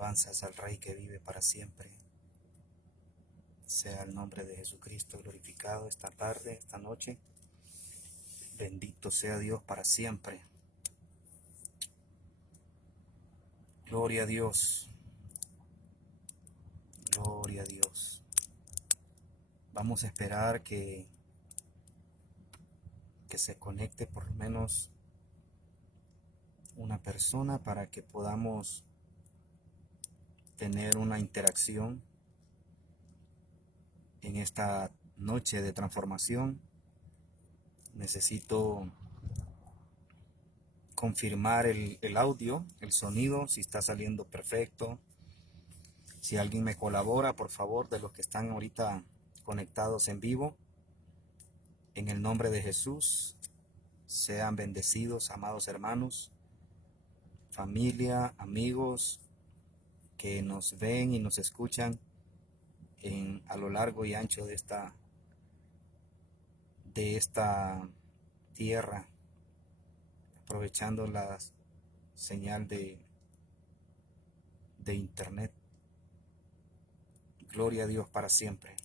Alabanzas al Rey que vive para siempre. Sea el nombre de Jesucristo glorificado esta tarde, esta noche. Bendito sea Dios para siempre. Gloria a Dios. Gloria a Dios. Vamos a esperar que se conecte por lo menos una persona para que podamos tener una interacción en esta noche de transformación. Necesito confirmar el audio, el sonido, si está saliendo perfecto. Si alguien me colabora, por favor, de los que están ahorita conectados en vivo, en el nombre de Jesús, sean bendecidos, amados hermanos, familia, amigos que nos ven y nos escuchan a lo largo y ancho de esta tierra, aprovechando la señal de internet. Gloria a Dios para siempre.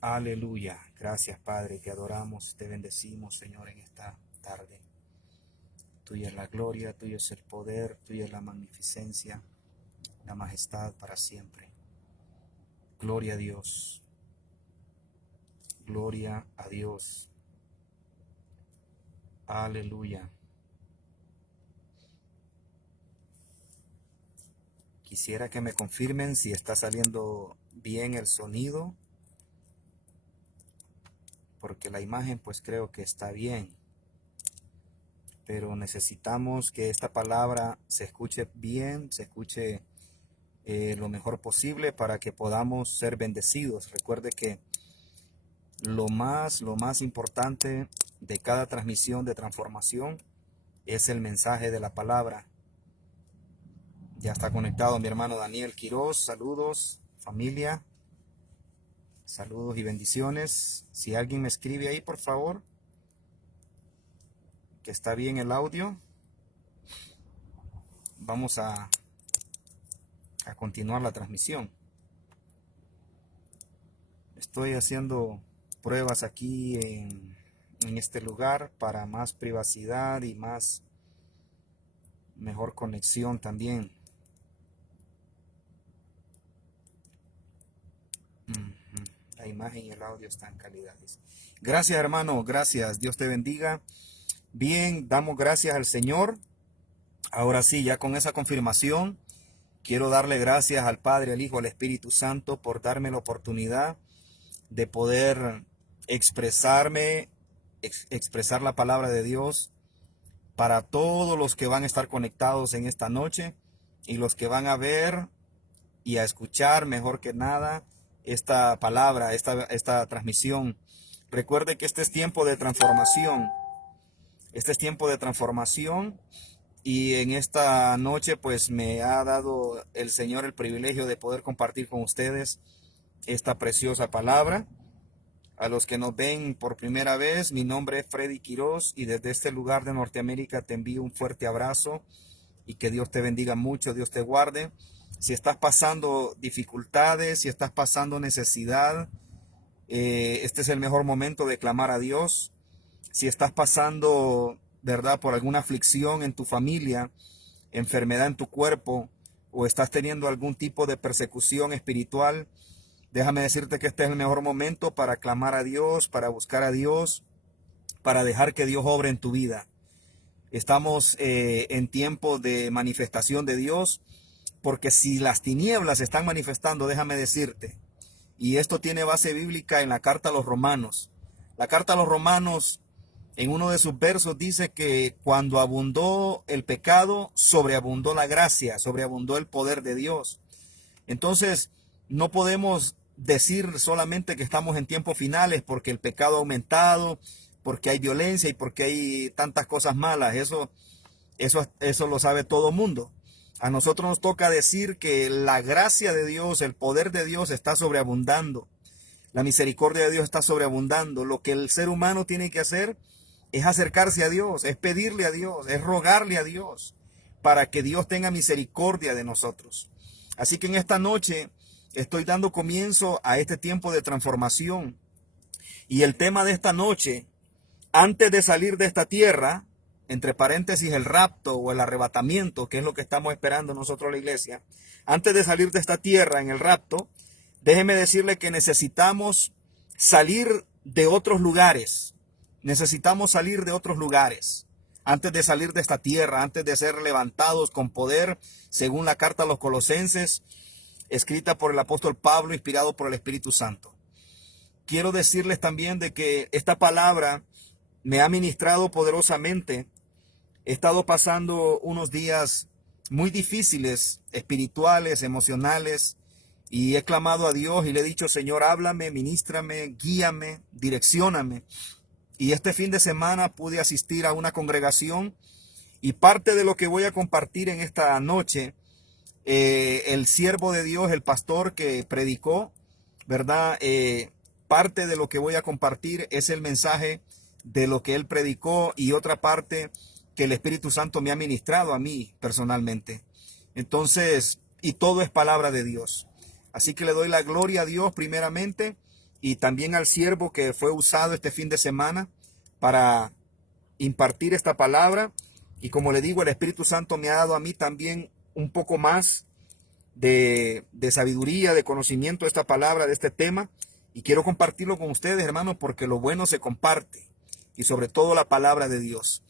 Aleluya. Gracias, Padre, te adoramos, te bendecimos, Señor, en esta tarde. Tuya es la gloria, tuyo es el poder, tuya es la magnificencia, la majestad para siempre. Gloria a Dios. Gloria a Dios. Aleluya. Quisiera que me confirmen si está saliendo bien el sonido, porque la imagen pues creo que está bien, pero necesitamos que esta palabra se escuche bien, se escuche lo mejor posible para que podamos ser bendecidos. Recuerde que lo más importante de cada transmisión de transformación es el mensaje de la palabra. Ya está conectado mi hermano Daniel Quiroz. Saludos, familia. Saludos y bendiciones. Si alguien me escribe ahí, por favor, que está bien el audio, vamos a continuar la transmisión. Estoy haciendo pruebas aquí en este lugar para más privacidad y mejor conexión también. La imagen y el audio están en calidades. Gracias, hermano, gracias. Dios te bendiga. Bien, damos gracias al Señor. Ahora sí, ya con esa confirmación, quiero darle gracias al Padre, al Hijo, al Espíritu Santo por darme la oportunidad de poder expresar la palabra de Dios para todos los que van a estar conectados en esta noche y los que van a ver y a escuchar mejor que nada esta palabra, esta transmisión. Recuerde que este es tiempo de transformación. Este es tiempo de transformación y en esta noche pues me ha dado el Señor el privilegio de poder compartir con ustedes esta preciosa palabra. A los que nos ven por primera vez, mi nombre es Freddy Quiroz y desde este lugar de Norteamérica te envío un fuerte abrazo y que Dios te bendiga mucho, Dios te guarde. Si estás pasando dificultades, si estás pasando necesidad, este es el mejor momento de clamar a Dios. Si estás pasando, ¿verdad?, por alguna aflicción en tu familia, enfermedad en tu cuerpo, o estás teniendo algún tipo de persecución espiritual, déjame decirte que este es el mejor momento para clamar a Dios, para buscar a Dios, para dejar que Dios obre en tu vida. Estamos en tiempo de manifestación de Dios, porque si las tinieblas están manifestando, déjame decirte, y esto tiene base bíblica en la carta a los Romanos. La carta a los Romanos, en uno de sus versos, dice que cuando abundó el pecado, sobreabundó la gracia, sobreabundó el poder de Dios. Entonces, no podemos decir solamente que estamos en tiempos finales porque el pecado ha aumentado, porque hay violencia y porque hay tantas cosas malas. Eso lo sabe todo mundo. A nosotros nos toca decir que la gracia de Dios, el poder de Dios está sobreabundando. La misericordia de Dios está sobreabundando. Lo que el ser humano tiene que hacer es acercarse a Dios, es pedirle a Dios, es rogarle a Dios para que Dios tenga misericordia de nosotros. Así que en esta noche estoy dando comienzo a este tiempo de transformación. Y el tema de esta noche, antes de salir de esta tierra, entre paréntesis el rapto o el arrebatamiento, que es lo que estamos esperando nosotros la iglesia, antes de salir de esta tierra en el rapto, déjeme decirle que necesitamos salir de otros lugares. Necesitamos salir de otros lugares. Antes de salir de esta tierra, antes de ser levantados con poder, según la carta a los Colosenses, escrita por el apóstol Pablo, inspirado por el Espíritu Santo. Quiero decirles también de que esta palabra me ha ministrado poderosamente. He estado pasando unos días muy difíciles, espirituales, emocionales, y he clamado a Dios y le he dicho: Señor, háblame, ministrame, guíame, direccióname. Y este fin de semana pude asistir a una congregación, y parte de lo que voy a compartir en esta noche, el siervo de Dios, el pastor que predicó, ¿verdad? Parte de lo que voy a compartir es el mensaje de lo que él predicó, y otra parte que el Espíritu Santo me ha ministrado a mí personalmente. Entonces, y todo es palabra de Dios. Así que le doy la gloria a Dios primeramente, y también al siervo que fue usado este fin de semana para impartir esta palabra. Y como le digo, el Espíritu Santo me ha dado a mí también un poco más de sabiduría, de conocimiento de esta palabra, de este tema. Y quiero compartirlo con ustedes, hermanos, porque lo bueno se comparte. Y sobre todo la palabra de Dios.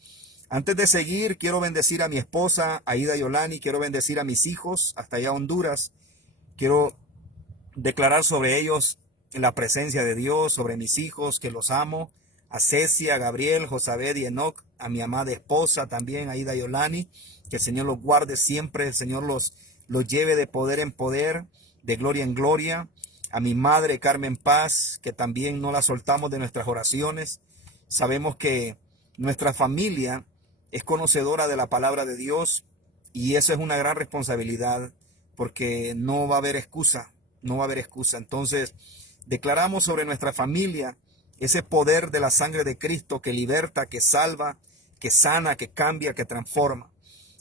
Antes de seguir, quiero bendecir a mi esposa, Aida Yolani. Quiero bendecir a mis hijos hasta allá a Honduras. Quiero declarar sobre ellos la presencia de Dios, sobre mis hijos, que los amo. A Cecia, a Gabriel, Josabed y Enoch, a mi amada esposa también, Aida Yolani. Que el Señor los guarde siempre, el Señor los lleve de poder en poder, de gloria en gloria. A mi madre, Carmen Paz, que también no la soltamos de nuestras oraciones. Sabemos que nuestra familia es conocedora de la palabra de Dios, y eso es una gran responsabilidad, porque no va a haber excusa, no va a haber excusa. Entonces, declaramos sobre nuestra familia ese poder de la sangre de Cristo que liberta, que salva, que sana, que cambia, que transforma.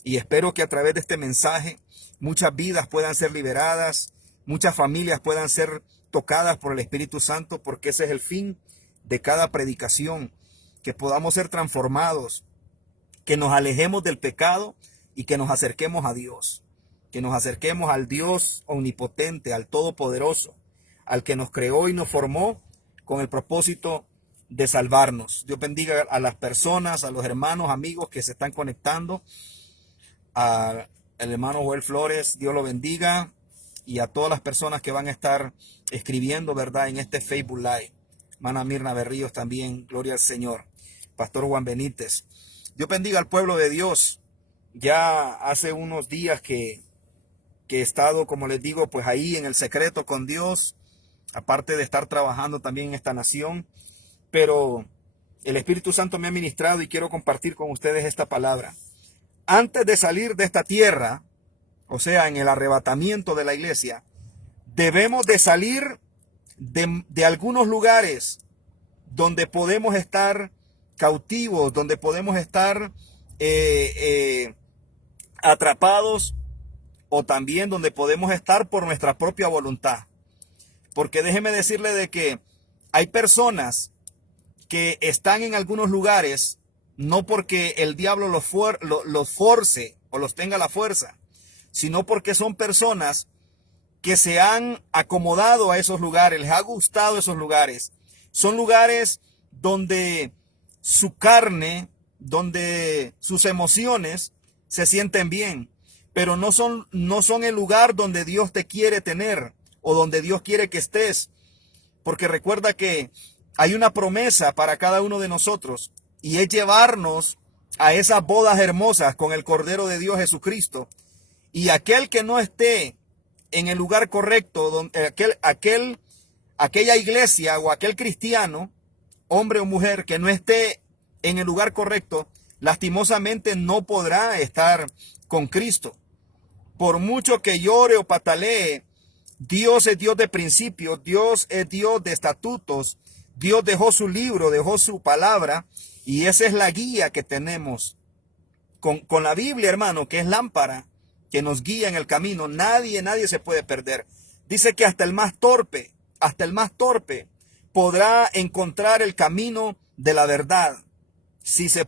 Y espero que a través de este mensaje muchas vidas puedan ser liberadas, muchas familias puedan ser tocadas por el Espíritu Santo, porque ese es el fin de cada predicación, que podamos ser transformados, que nos alejemos del pecado y que nos acerquemos a Dios, que nos acerquemos al Dios omnipotente, al Todopoderoso, al que nos creó y nos formó con el propósito de salvarnos. Dios bendiga a las personas, a los hermanos, amigos que se están conectando, al hermano Joel Flores, Dios lo bendiga, y a todas las personas que van a estar escribiendo, ¿verdad?, en este Facebook Live. Hermana Mirna Berríos también, gloria al Señor. Pastor Juan Benítez. Dios bendiga al pueblo de Dios. Ya hace unos días que he estado, como les digo, pues ahí en el secreto con Dios, aparte de estar trabajando también en esta nación, pero el Espíritu Santo me ha ministrado y quiero compartir con ustedes esta palabra. Antes de salir de esta tierra, o sea, en el arrebatamiento de la iglesia, debemos de salir de algunos lugares donde podemos estar cautivos, donde podemos estar atrapados, o también donde podemos estar por nuestra propia voluntad. Porque déjeme decirle de que hay personas que están en algunos lugares no porque el diablo los force o los tenga a la fuerza, sino porque son personas que se han acomodado a esos lugares, les ha gustado esos lugares. Son lugares donde su carne, donde sus emociones se sienten bien, pero no son el lugar donde Dios te quiere tener o donde Dios quiere que estés. Porque recuerda que hay una promesa para cada uno de nosotros, y es llevarnos a esas bodas hermosas con el Cordero de Dios Jesucristo. Y aquel que no esté en el lugar correcto, donde aquella iglesia o aquel cristiano, hombre o mujer, que no esté en el lugar correcto, lastimosamente no podrá estar con Cristo. Por mucho que llore o patalee, Dios es Dios de principios, Dios es Dios de estatutos. Dios dejó su libro, dejó su palabra, Y esa es la guía que tenemos con la Biblia, hermano, que es lámpara, que nos guía en el camino. Nadie se puede perder. Dice que hasta el más torpe podrá encontrar el camino de la verdad si se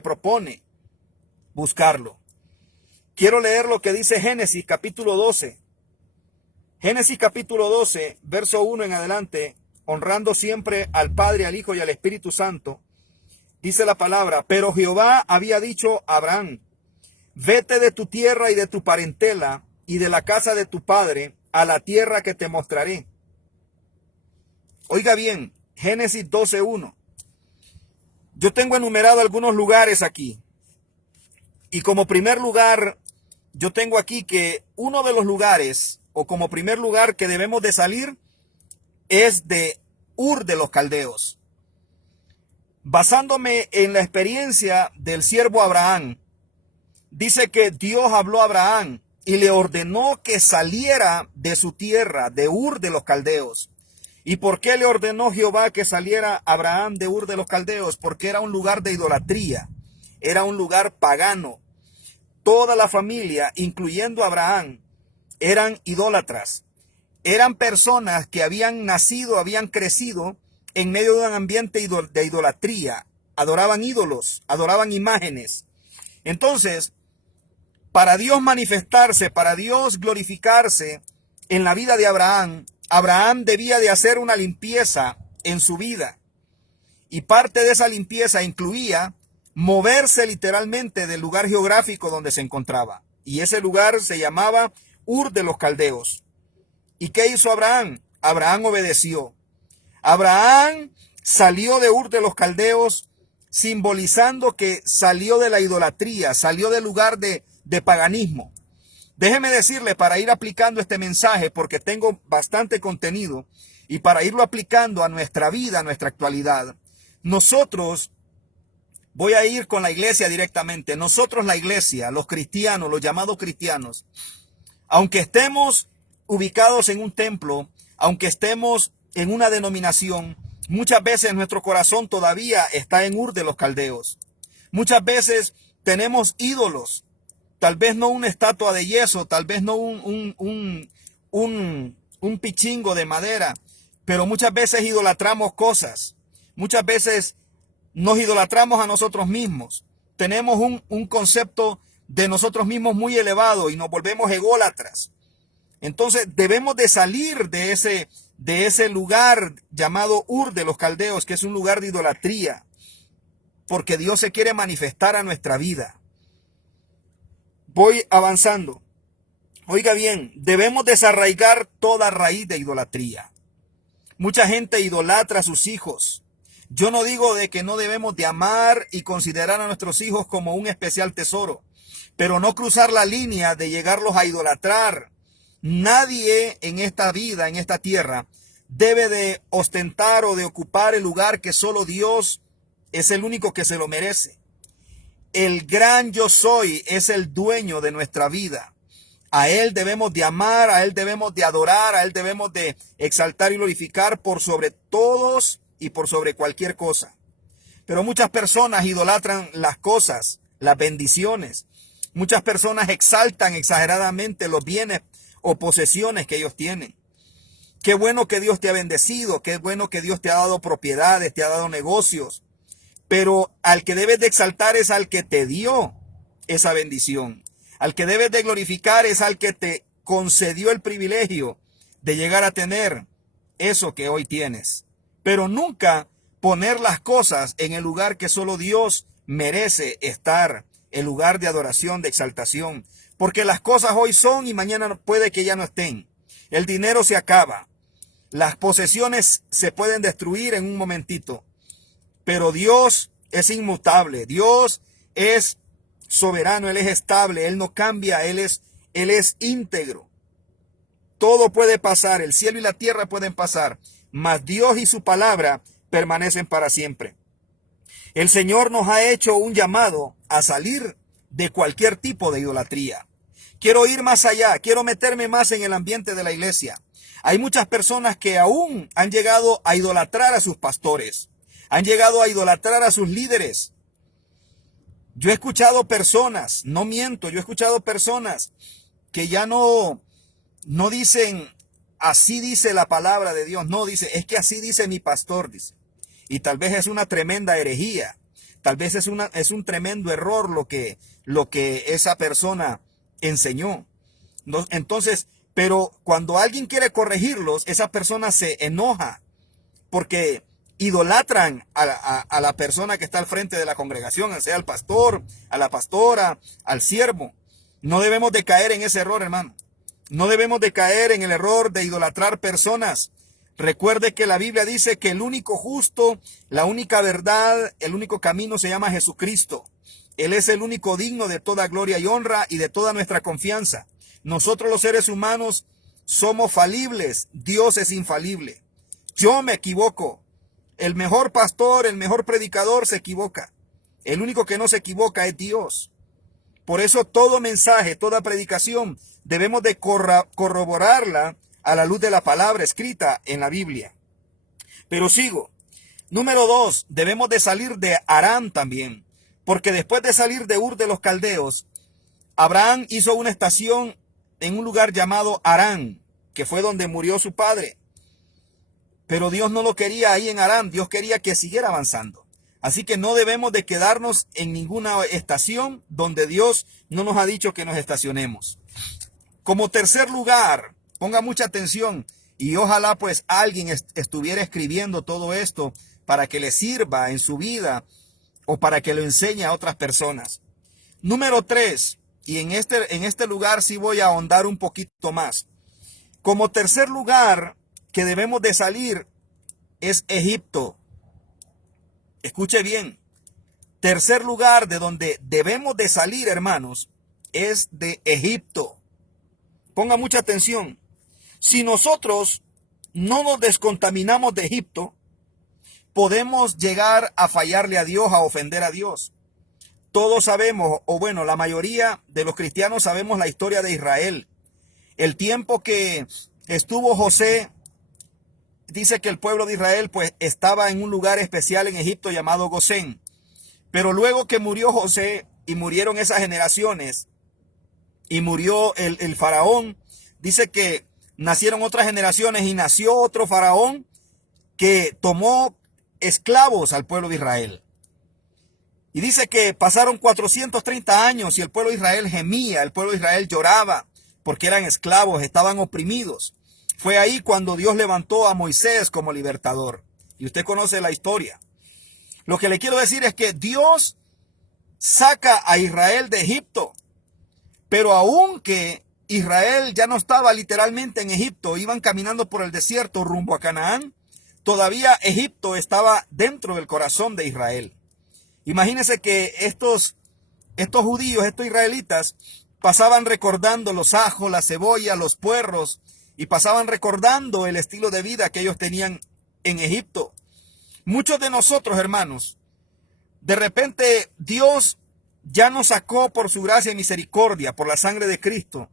propone buscarlo. Quiero leer lo que dice Génesis capítulo 12. Génesis capítulo 12, verso 1 en adelante, honrando siempre al Padre, al Hijo y al Espíritu Santo. Dice la palabra: pero Jehová había dicho a Abraham: vete de tu tierra y de tu parentela y de la casa de tu padre a la tierra que te mostraré. Oiga bien, Génesis 12:1. Yo tengo enumerado algunos lugares aquí. Y como primer lugar, yo tengo aquí que uno de los lugares, o como primer lugar que debemos de salir, es de Ur de los Caldeos. Basándome en la experiencia del siervo Abraham, dice que Dios habló a Abraham y le ordenó que saliera de su tierra, de Ur de los Caldeos. ¿Y por qué le ordenó Jehová que saliera Abraham de Ur de los Caldeos? Porque era un lugar de idolatría, era un lugar pagano. Toda la familia, incluyendo a Abraham, eran idólatras. Eran personas que habían nacido, habían crecido en medio de un ambiente de idolatría. Adoraban ídolos, adoraban imágenes. Entonces, para Dios manifestarse, para Dios glorificarse en la vida de Abraham, Abraham debía de hacer una limpieza en su vida. Y parte de esa limpieza incluía moverse literalmente del lugar geográfico donde se encontraba. Y ese lugar se llamaba Ur de los Caldeos. ¿Y qué hizo Abraham? Abraham obedeció. Abraham salió de Ur de los Caldeos, simbolizando que salió de la idolatría, salió del lugar de paganismo. Déjeme decirle, para ir aplicando este mensaje, porque tengo bastante contenido, y para irlo aplicando a nuestra vida, a nuestra actualidad, nosotros, voy a ir con la iglesia directamente, nosotros la iglesia, los cristianos, los llamados cristianos, aunque estemos ubicados en un templo, aunque estemos en una denominación, muchas veces nuestro corazón todavía está en Ur de los Caldeos. Muchas veces tenemos ídolos. Tal vez no una estatua de yeso, tal vez no un pichingo de madera, pero muchas veces idolatramos cosas. Muchas veces nos idolatramos a nosotros mismos. Tenemos un concepto de nosotros mismos muy elevado y nos volvemos ególatras. Entonces debemos de salir de ese lugar llamado Ur de los Caldeos, que es un lugar de idolatría, porque Dios se quiere manifestar a nuestra vida. Voy avanzando. Oiga bien, debemos desarraigar toda raíz de idolatría. Mucha gente idolatra a sus hijos. Yo no digo de que no debemos de amar y considerar a nuestros hijos como un especial tesoro, pero no cruzar la línea de llegarlos a idolatrar. Nadie en esta vida, en esta tierra, debe de ostentar o de ocupar el lugar que solo Dios es el único que se lo merece. El gran yo soy es el dueño de nuestra vida. A Él debemos de amar, a Él debemos de adorar, a Él debemos de exaltar y glorificar por sobre todos y por sobre cualquier cosa. Pero muchas personas idolatran las cosas, las bendiciones. Muchas personas exaltan exageradamente los bienes o posesiones que ellos tienen. Qué bueno que Dios te ha bendecido, qué bueno que Dios te ha dado propiedades, te ha dado negocios. Pero al que debes de exaltar es al que te dio esa bendición. Al que debes de glorificar es al que te concedió el privilegio de llegar a tener eso que hoy tienes. Pero nunca poner las cosas en el lugar que solo Dios merece estar, el lugar de adoración, de exaltación. Porque las cosas hoy son y mañana puede que ya no estén. El dinero se acaba. Las posesiones se pueden destruir en un momentito. Pero Dios es inmutable, Dios es soberano, Él es estable, Él no cambia, Él es íntegro. Todo puede pasar, el cielo y la tierra pueden pasar, mas Dios y su palabra permanecen para siempre. El Señor nos ha hecho un llamado a salir de cualquier tipo de idolatría. Quiero ir más allá, quiero meterme más en el ambiente de la iglesia. Hay muchas personas que aún han llegado a idolatrar a sus pastores. Han llegado a idolatrar a sus líderes. Yo he escuchado personas, no miento, yo he escuchado personas que ya no dicen, así dice la palabra de Dios. No, dice, es que así dice mi pastor, dice. Y tal vez es una tremenda herejía. Tal vez es un tremendo error lo que esa persona enseñó. Entonces, pero cuando alguien quiere corregirlos, esa persona se enoja porque idolatran a la persona que está al frente de la congregación, sea al pastor, a la pastora, al siervo. No debemos de caer en ese error, hermano. No debemos de caer en el error de idolatrar personas. Recuerde que la Biblia dice que el único justo, la única verdad, el único camino se llama Jesucristo. Él es el único digno de toda gloria y honra y de toda nuestra confianza. Nosotros los seres humanos somos falibles. Dios es infalible. Yo me equivoco. El mejor pastor, el mejor predicador se equivoca. El único que no se equivoca es Dios. Por eso todo mensaje, toda predicación, debemos de corroborarla a la luz de la palabra escrita en la Biblia. Pero sigo. Número 2, debemos de salir de Harán también. Porque después de salir de Ur de los Caldeos, Abraham hizo una estación en un lugar llamado Harán, que fue donde murió su padre. Pero Dios no lo quería ahí en Harán, Dios quería que siguiera avanzando. Así que no debemos de quedarnos en ninguna estación donde Dios no nos ha dicho que nos estacionemos. Como tercer lugar, ponga mucha atención y ojalá pues alguien estuviera escribiendo todo esto para que le sirva en su vida o para que lo enseñe a otras personas. Número 3, y en este lugar sí voy a ahondar un poquito más. Como tercer lugar que debemos de salir es Egipto. Escuche bien. Tercer lugar de donde debemos de salir, hermanos, es de Egipto. Ponga mucha atención. Si nosotros no nos descontaminamos de Egipto, podemos llegar a fallarle a Dios, a ofender a Dios. Todos sabemos, o bueno, la mayoría de los cristianos sabemos la historia de Israel. El tiempo que estuvo José, dice que el pueblo de Israel pues estaba en un lugar especial en Egipto llamado Gosén. Pero luego que murió José y murieron esas generaciones y murió el faraón, dice que nacieron otras generaciones y nació otro faraón que tomó esclavos al pueblo de Israel. Y dice que pasaron 430 años y el pueblo de Israel gemía, el pueblo de Israel lloraba porque eran esclavos, estaban oprimidos. Fue ahí cuando Dios levantó a Moisés como libertador. Y usted conoce la historia. Lo que le quiero decir es que Dios saca a Israel de Egipto. Pero aunque Israel ya no estaba literalmente en Egipto, iban caminando por el desierto rumbo a Canaán, todavía Egipto estaba dentro del corazón de Israel. Imagínense que estos judíos, estos israelitas, pasaban recordando los ajos, la cebolla, los puerros, y pasaban recordando el estilo de vida que ellos tenían en Egipto. Muchos de nosotros, hermanos, de repente Dios ya nos sacó por su gracia y misericordia, por la sangre de Cristo,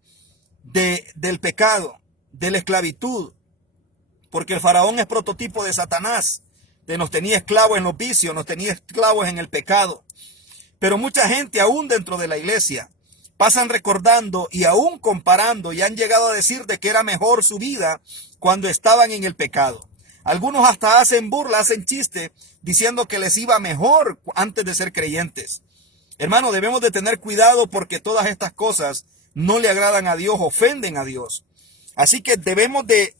del pecado, de la esclavitud, porque el faraón es prototipo de Satanás, nos tenía esclavos en los vicios, nos tenía esclavos en el pecado. Pero mucha gente aún dentro de la iglesia pasan recordando y aún comparando y han llegado a decir de que era mejor su vida cuando estaban en el pecado. Algunos hasta hacen burla, hacen chiste diciendo que les iba mejor antes de ser creyentes. Hermano, debemos de tener cuidado porque todas estas cosas no le agradan a Dios, ofenden a Dios. Así que debemos de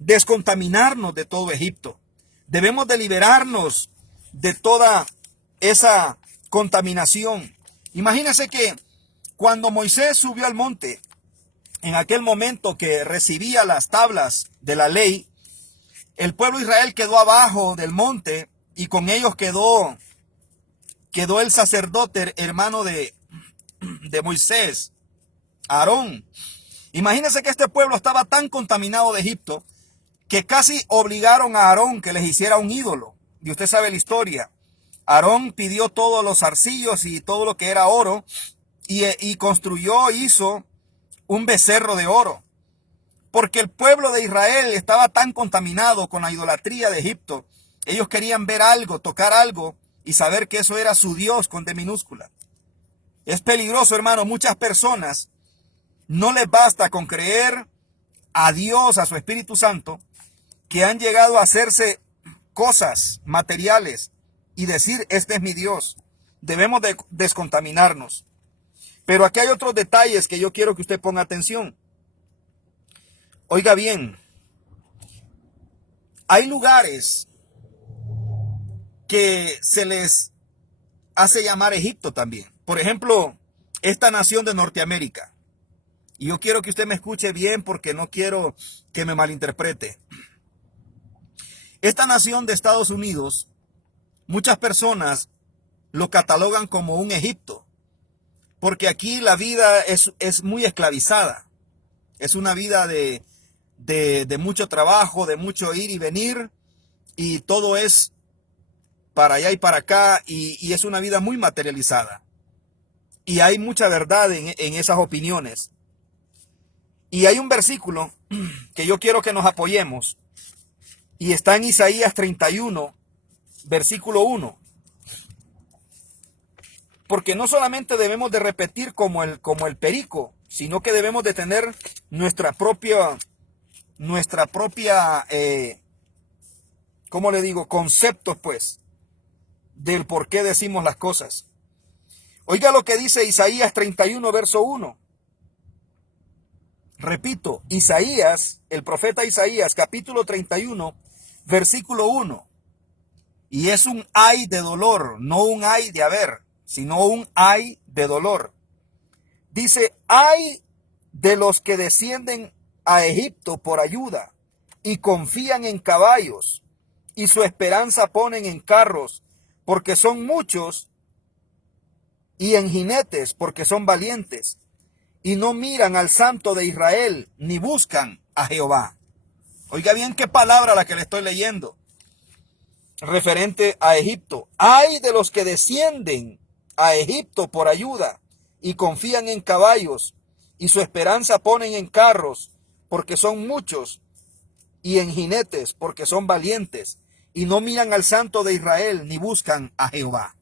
descontaminarnos de todo Egipto. Debemos de liberarnos de toda esa contaminación. Imagínense que cuando Moisés subió al monte, en aquel momento que recibía las tablas de la ley, el pueblo de Israel quedó abajo del monte y con ellos quedó el sacerdote hermano de Moisés, Aarón. Imagínense que este pueblo estaba tan contaminado de Egipto que casi obligaron a Aarón que les hiciera un ídolo. Y usted sabe la historia. Aarón pidió todos los zarcillos y todo lo que era oro y hizo un becerro de oro. Porque el pueblo de Israel estaba tan contaminado con la idolatría de Egipto Ellos querían ver algo, tocar algo y saber que eso era su Dios con D minúscula. Es peligroso, hermano. Muchas personas no les basta con creer a Dios, a su Espíritu Santo, que han llegado a hacerse cosas materiales y decir, este es mi Dios. Debemos de descontaminarnos. Pero aquí hay otros detalles que yo quiero que usted ponga atención. Oiga bien, hay lugares que se les hace llamar Egipto también. Por ejemplo, esta nación de Norteamérica. Y yo quiero que usted me escuche bien porque no quiero que me malinterprete. Esta nación de Estados Unidos, muchas personas lo catalogan como un Egipto. Porque aquí la vida es muy esclavizada. Es una vida de mucho trabajo, de mucho ir y venir. Y todo es para allá y para acá. Y es una vida muy materializada. Y hay mucha verdad en esas opiniones. Y hay un versículo que yo quiero que nos apoyemos. Y está en Isaías 31, versículo 1. Porque no solamente debemos de repetir como el perico, sino que debemos de tener nuestra propia, ¿cómo le digo? Conceptos, pues, del por qué decimos las cosas. Oiga lo que dice Isaías 31, verso 1. Repito, Isaías, el profeta Isaías, capítulo 31, versículo 1. Y es un ay de dolor, no un ay de haber, sino un ay de dolor. Dice, ay de los que descienden a Egipto por ayuda y confían en caballos y su esperanza ponen en carros, porque son muchos, y en jinetes, porque son valientes, y no miran al Santo de Israel, ni buscan a Jehová. Oiga bien qué palabra la que le estoy leyendo, referente a Egipto. Ay de los que descienden a Egipto por ayuda, y confían en caballos, y su esperanza ponen en carros, porque son muchos, y en jinetes, porque son valientes, y no miran al Santo de Israel, ni buscan a Jehová.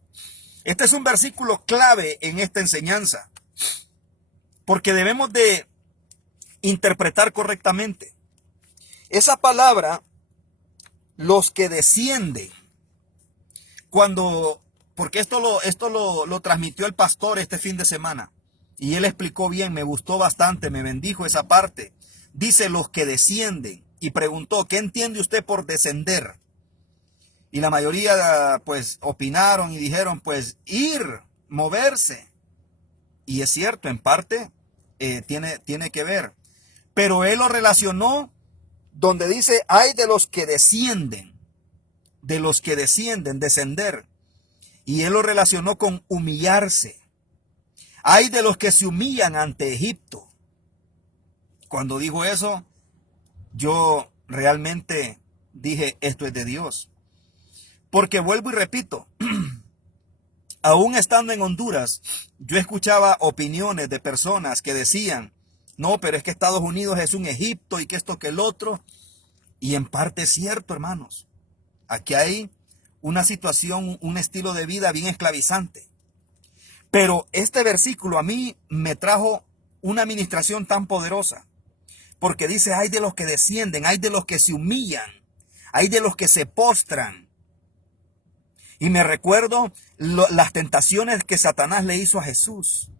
Este es un versículo clave en esta enseñanza, porque debemos de interpretar correctamente. Esa palabra, los que descienden, porque esto lo transmitió el pastor este fin de semana, y él explicó bien, me gustó bastante, me bendijo esa parte. Dice los que descienden, y preguntó, ¿qué entiende usted por descender? Y la mayoría pues opinaron y dijeron pues ir, moverse. Y es cierto, en parte tiene que ver. Pero él lo relacionó donde dice, hay de los que descienden, descender. Y él lo relacionó con humillarse. Hay de los que se humillan ante Egipto. Cuando dijo eso, yo realmente dije, esto es de Dios. Porque vuelvo y repito, aún estando en Honduras, yo escuchaba opiniones de personas que decían, no, pero es que Estados Unidos es un Egipto y que esto que el otro. Y en parte es cierto, hermanos. Aquí hay una situación, un estilo de vida bien esclavizante. Pero este versículo a mí me trajo una administración tan poderosa. Porque dice, hay de los que descienden, hay de los que se humillan, hay de los que se postran. Y me recuerdo las tentaciones que Satanás le hizo a Jesús.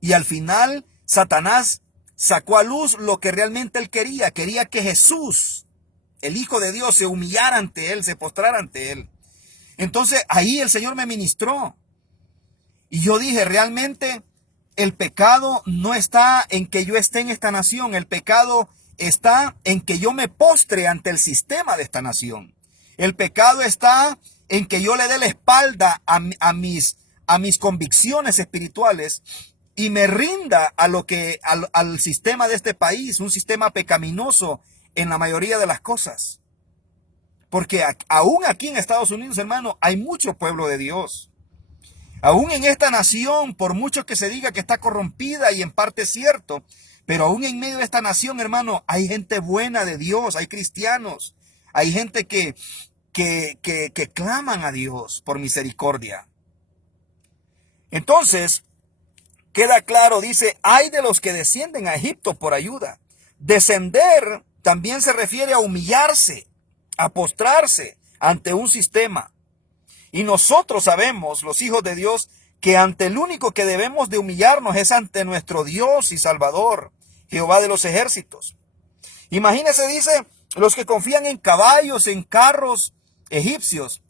Y al final, Satanás sacó a luz lo que realmente él quería. Quería que Jesús, el Hijo de Dios, se humillara ante él, se postrara ante él. Entonces ahí el Señor me ministró. Y yo dije, realmente el pecado no está en que yo esté en esta nación. El pecado está en que yo me postre ante el sistema de esta nación. El pecado está en que yo le dé la espalda a mis convicciones espirituales y me rinda al sistema de este país, un sistema pecaminoso en la mayoría de las cosas. Porque aún aquí en Estados Unidos, hermano, hay mucho pueblo de Dios. Aún en esta nación, por mucho que se diga que está corrompida, y en parte es cierto, pero aún en medio de esta nación, hermano, hay gente buena de Dios, hay cristianos, Hay gente que claman a Dios por misericordia. Entonces, queda claro, dice, hay de los que descienden a Egipto por ayuda. Descender también se refiere a humillarse, a postrarse ante un sistema. Y nosotros sabemos, los hijos de Dios, que ante el único que debemos de humillarnos es ante nuestro Dios y Salvador, Jehová de los ejércitos. Imagínese, dice, los que confían en caballos, en carros egipcios.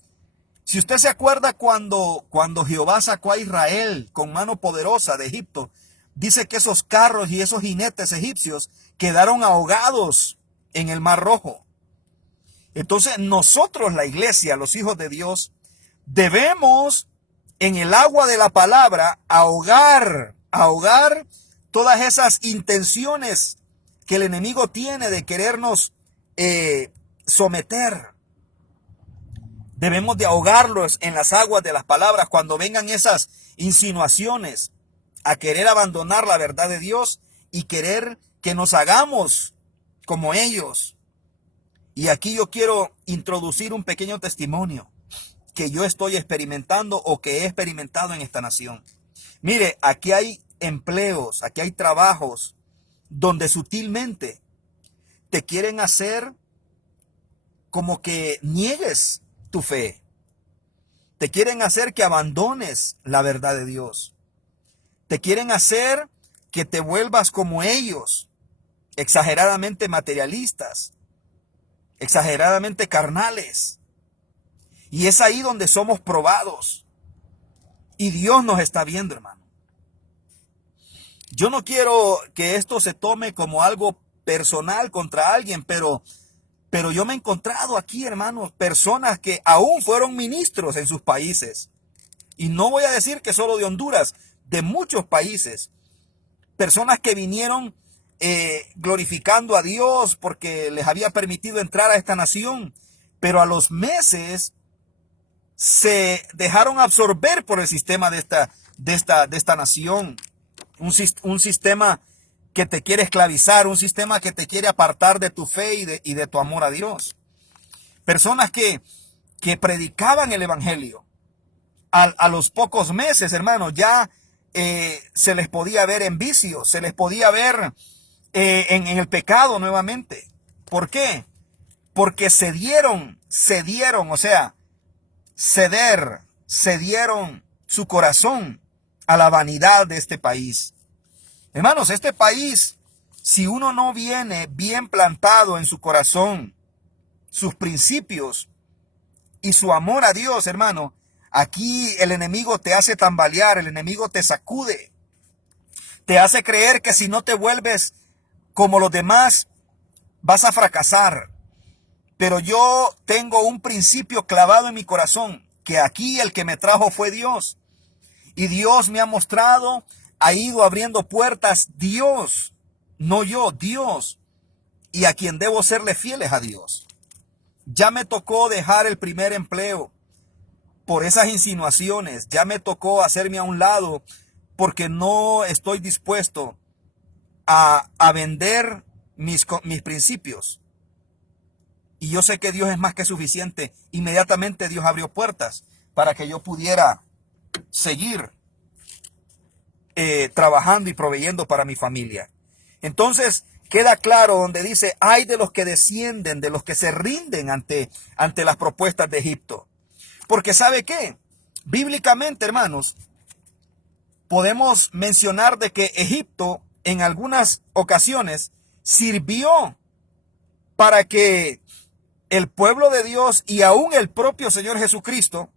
Si usted se acuerda cuando Jehová sacó a Israel con mano poderosa de Egipto, dice que esos carros y esos jinetes egipcios quedaron ahogados en el Mar Rojo. Entonces nosotros, la iglesia, los hijos de Dios, debemos en el agua de la palabra ahogar todas esas intenciones que el enemigo tiene de querernos someter. Debemos de ahogarlos en las aguas de las palabras cuando vengan esas insinuaciones a querer abandonar la verdad de Dios y querer que nos hagamos como ellos. Y aquí yo quiero introducir un pequeño testimonio que yo estoy experimentando o que he experimentado en esta nación. Mire, aquí hay empleos, aquí hay trabajos donde sutilmente te quieren hacer como que niegues tu fe. Te quieren hacer que abandones la verdad de Dios. Te quieren hacer que te vuelvas como ellos, exageradamente materialistas, exageradamente carnales. Y es ahí donde somos probados. Y Dios nos está viendo, hermano. Yo no quiero que esto se tome como algo personal contra alguien, pero yo me he encontrado aquí, hermanos, personas que aún fueron ministros en sus países. Y no voy a decir que solo de Honduras, de muchos países. Personas que vinieron glorificando a Dios porque les había permitido entrar a esta nación. Pero a los meses se dejaron absorber por el sistema de esta nación. Un sistema que te quiere esclavizar, un sistema que te quiere apartar de tu fe y de tu amor a Dios. Personas que predicaban el evangelio. A los pocos meses, hermanos, ya se les podía ver en vicio, se les podía ver en el pecado nuevamente. ¿Por qué? Porque cedieron, o sea, cedieron su corazón a la vanidad de este país. Hermanos, este país, si uno no viene bien plantado en su corazón, sus principios y su amor a Dios, hermano, aquí el enemigo te hace tambalear, el enemigo te sacude, te hace creer que si no te vuelves como los demás, vas a fracasar. Pero yo tengo un principio clavado en mi corazón, que aquí el que me trajo fue Dios. Y Dios me ha mostrado, ha ido abriendo puertas, Dios, no yo, Dios. Y a quien debo serle fiel es a Dios. Ya me tocó dejar el primer empleo por esas insinuaciones. Ya me tocó hacerme a un lado porque no estoy dispuesto a vender mis principios. Y yo sé que Dios es más que suficiente. Inmediatamente Dios abrió puertas para que yo pudiera seguir trabajando y proveyendo para mi familia. Entonces queda claro donde dice, hay de los que descienden, de los que se rinden ante las propuestas de Egipto. Porque ¿sabe qué? Bíblicamente, hermanos, podemos mencionar de que Egipto en algunas ocasiones sirvió para que el pueblo de Dios y aún el propio Señor Jesucristo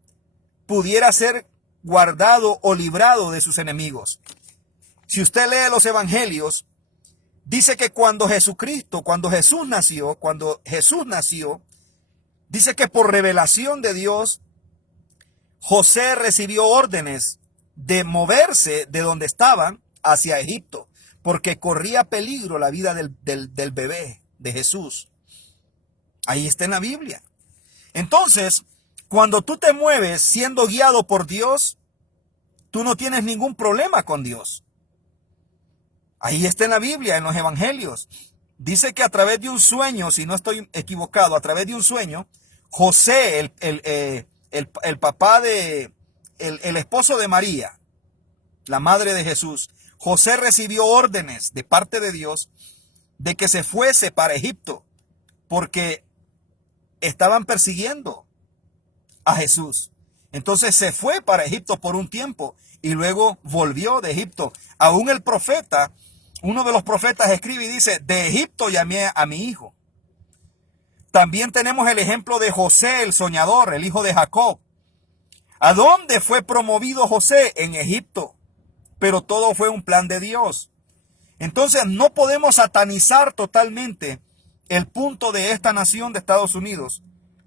pudiera ser guardado o librado de sus enemigos. Si usted lee los evangelios, dice que cuando Jesús nació, dice que por revelación de Dios, José recibió órdenes de moverse de donde estaban hacia Egipto, porque corría peligro la vida del bebé de Jesús. Ahí está en la Biblia. Entonces, cuando tú te mueves siendo guiado por Dios, tú no tienes ningún problema con Dios. Ahí está en la Biblia, en los evangelios. Dice que a través de un sueño, si no estoy equivocado, a través de un sueño, José, el papá el esposo de María, la madre de Jesús, José recibió órdenes de parte de Dios de que se fuese para Egipto, porque estaban persiguiendo a Jesús. Entonces se fue para Egipto por un tiempo y luego volvió de Egipto. Aún el profeta, uno de los profetas escribe y dice, de Egipto llamé a mi hijo. También tenemos el ejemplo de José, el soñador, el hijo de Jacob. ¿A dónde fue promovido José? En Egipto. Pero todo fue un plan de Dios. Entonces no podemos satanizar totalmente el punto de esta nación de Estados Unidos,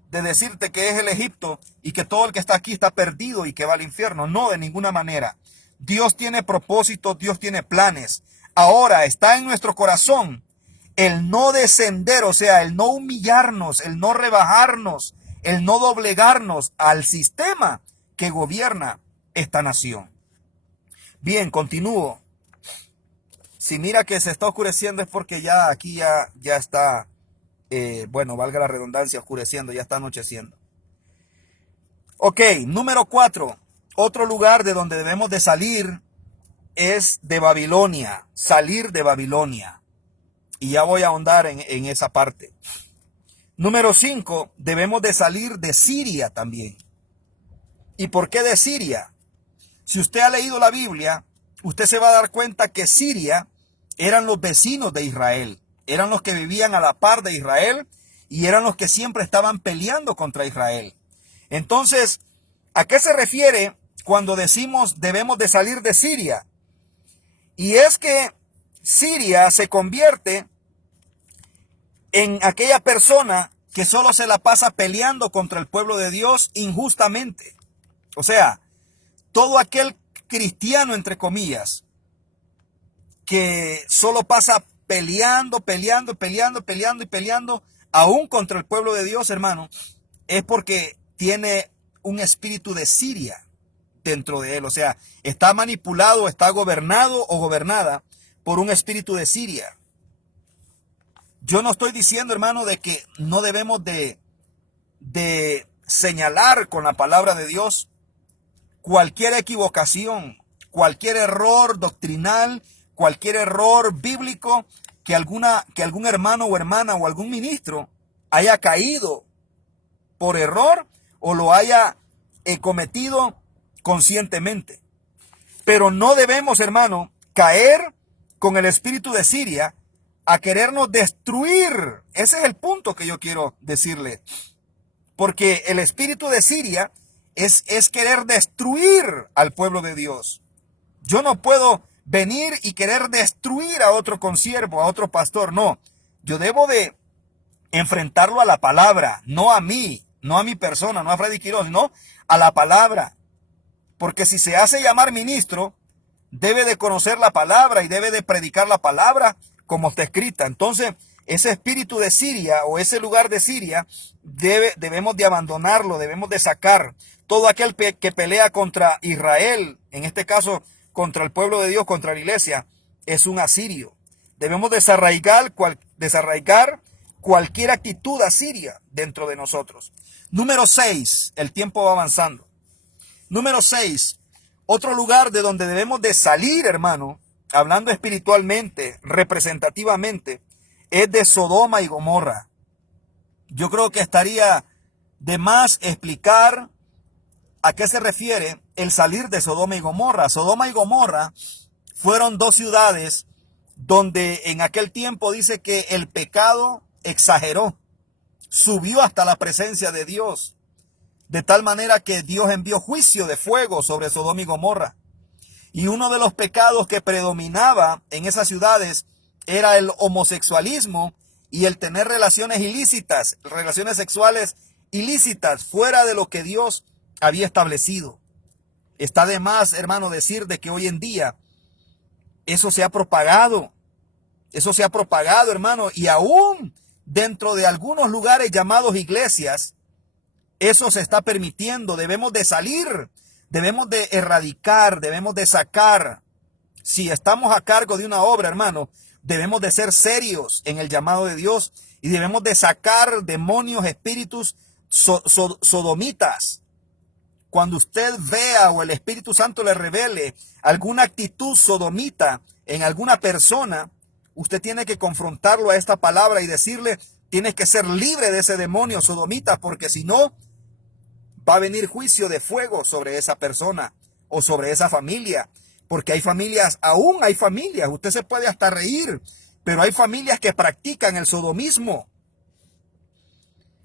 de decirte que es el Egipto y que todo el que está aquí está perdido y que va al infierno. No, de ninguna manera. Dios tiene propósitos, Dios tiene planes. Ahora está en nuestro corazón el no descender, o sea, el no humillarnos, el no rebajarnos, el no doblegarnos al sistema que gobierna esta nación. Bien, continúo. Si mira que se está oscureciendo es porque ya aquí ya está, bueno, valga la redundancia, oscureciendo, ya está anocheciendo. Ok, número 4. Otro lugar de donde debemos de salir es de Babilonia, salir de Babilonia. Y ya voy a ahondar en esa parte. Número 5, debemos de salir de Siria también. ¿Y por qué de Siria? Si usted ha leído la Biblia, usted se va a dar cuenta que Siria eran los vecinos de Israel. Eran los que vivían a la par de Israel y eran los que siempre estaban peleando contra Israel. Entonces, ¿a qué se refiere cuando decimos debemos de salir de Siria? Y es que Siria se convierte en aquella persona que solo se la pasa peleando contra el pueblo de Dios injustamente. O sea, todo aquel cristiano, entre comillas, que solo pasa peleando, aún contra el pueblo de Dios, hermano, es porque tiene un espíritu de Siria dentro de él. O sea, está manipulado, está gobernado o gobernada por un espíritu de Siria. Yo no estoy diciendo, hermano, de que no debemos de señalar con la palabra de Dios cualquier equivocación, cualquier error doctrinal, cualquier error bíblico que algún hermano o hermana o algún ministro haya caído por error o lo haya cometido conscientemente. Pero no debemos, hermano, caer con el espíritu de Siria a querernos destruir. Ese es el punto que yo quiero decirle. Porque el espíritu de Siria es querer destruir al pueblo de Dios. Yo no puedo venir y querer destruir a otro consiervo, a otro pastor. No, yo debo de enfrentarlo a la palabra, no a mí, no a mi persona, no a Freddy Quiroz, no, a la palabra. Porque si se hace llamar ministro, debe de conocer la palabra y debe de predicar la palabra como está escrita. Entonces, ese espíritu de Siria o ese lugar de Siria debemos de abandonarlo, debemos de sacar. Todo aquel que pelea contra Israel, en este caso contra el pueblo de Dios, contra la iglesia, es un asirio. Debemos desarraigar cualquier actitud asiria dentro de nosotros. Número 6, el tiempo va avanzando. Número 6, otro lugar de donde debemos de salir, hermano, hablando espiritualmente, representativamente, es de Sodoma y Gomorra. Yo creo que estaría de más explicar a qué se refiere el salir de Sodoma y Gomorra. Sodoma y Gomorra fueron dos ciudades donde en aquel tiempo dice que el pecado exageró, subió hasta la presencia de Dios, de tal manera que Dios envió juicio de fuego sobre Sodoma y Gomorra. Y uno de los pecados que predominaba en esas ciudades era el homosexualismo y el tener relaciones ilícitas, relaciones sexuales ilícitas, fuera de lo que Dios había establecido. Está de más, hermano, decir de que hoy en día eso se ha propagado, hermano, y aún dentro de algunos lugares llamados iglesias, eso se está permitiendo. Debemos de salir, debemos de erradicar, debemos de sacar. Si estamos a cargo de una obra, hermano, debemos de ser serios en el llamado de Dios y debemos de sacar demonios, espíritus sodomitas. Cuando usted vea o el Espíritu Santo le revele alguna actitud sodomita en alguna persona, usted tiene que confrontarlo a esta palabra y decirle, tienes que ser libre de ese demonio sodomita, porque si no, va a venir juicio de fuego sobre esa persona o sobre esa familia. Porque hay familias, aún hay familias, usted se puede hasta reír, pero hay familias que practican el sodomismo.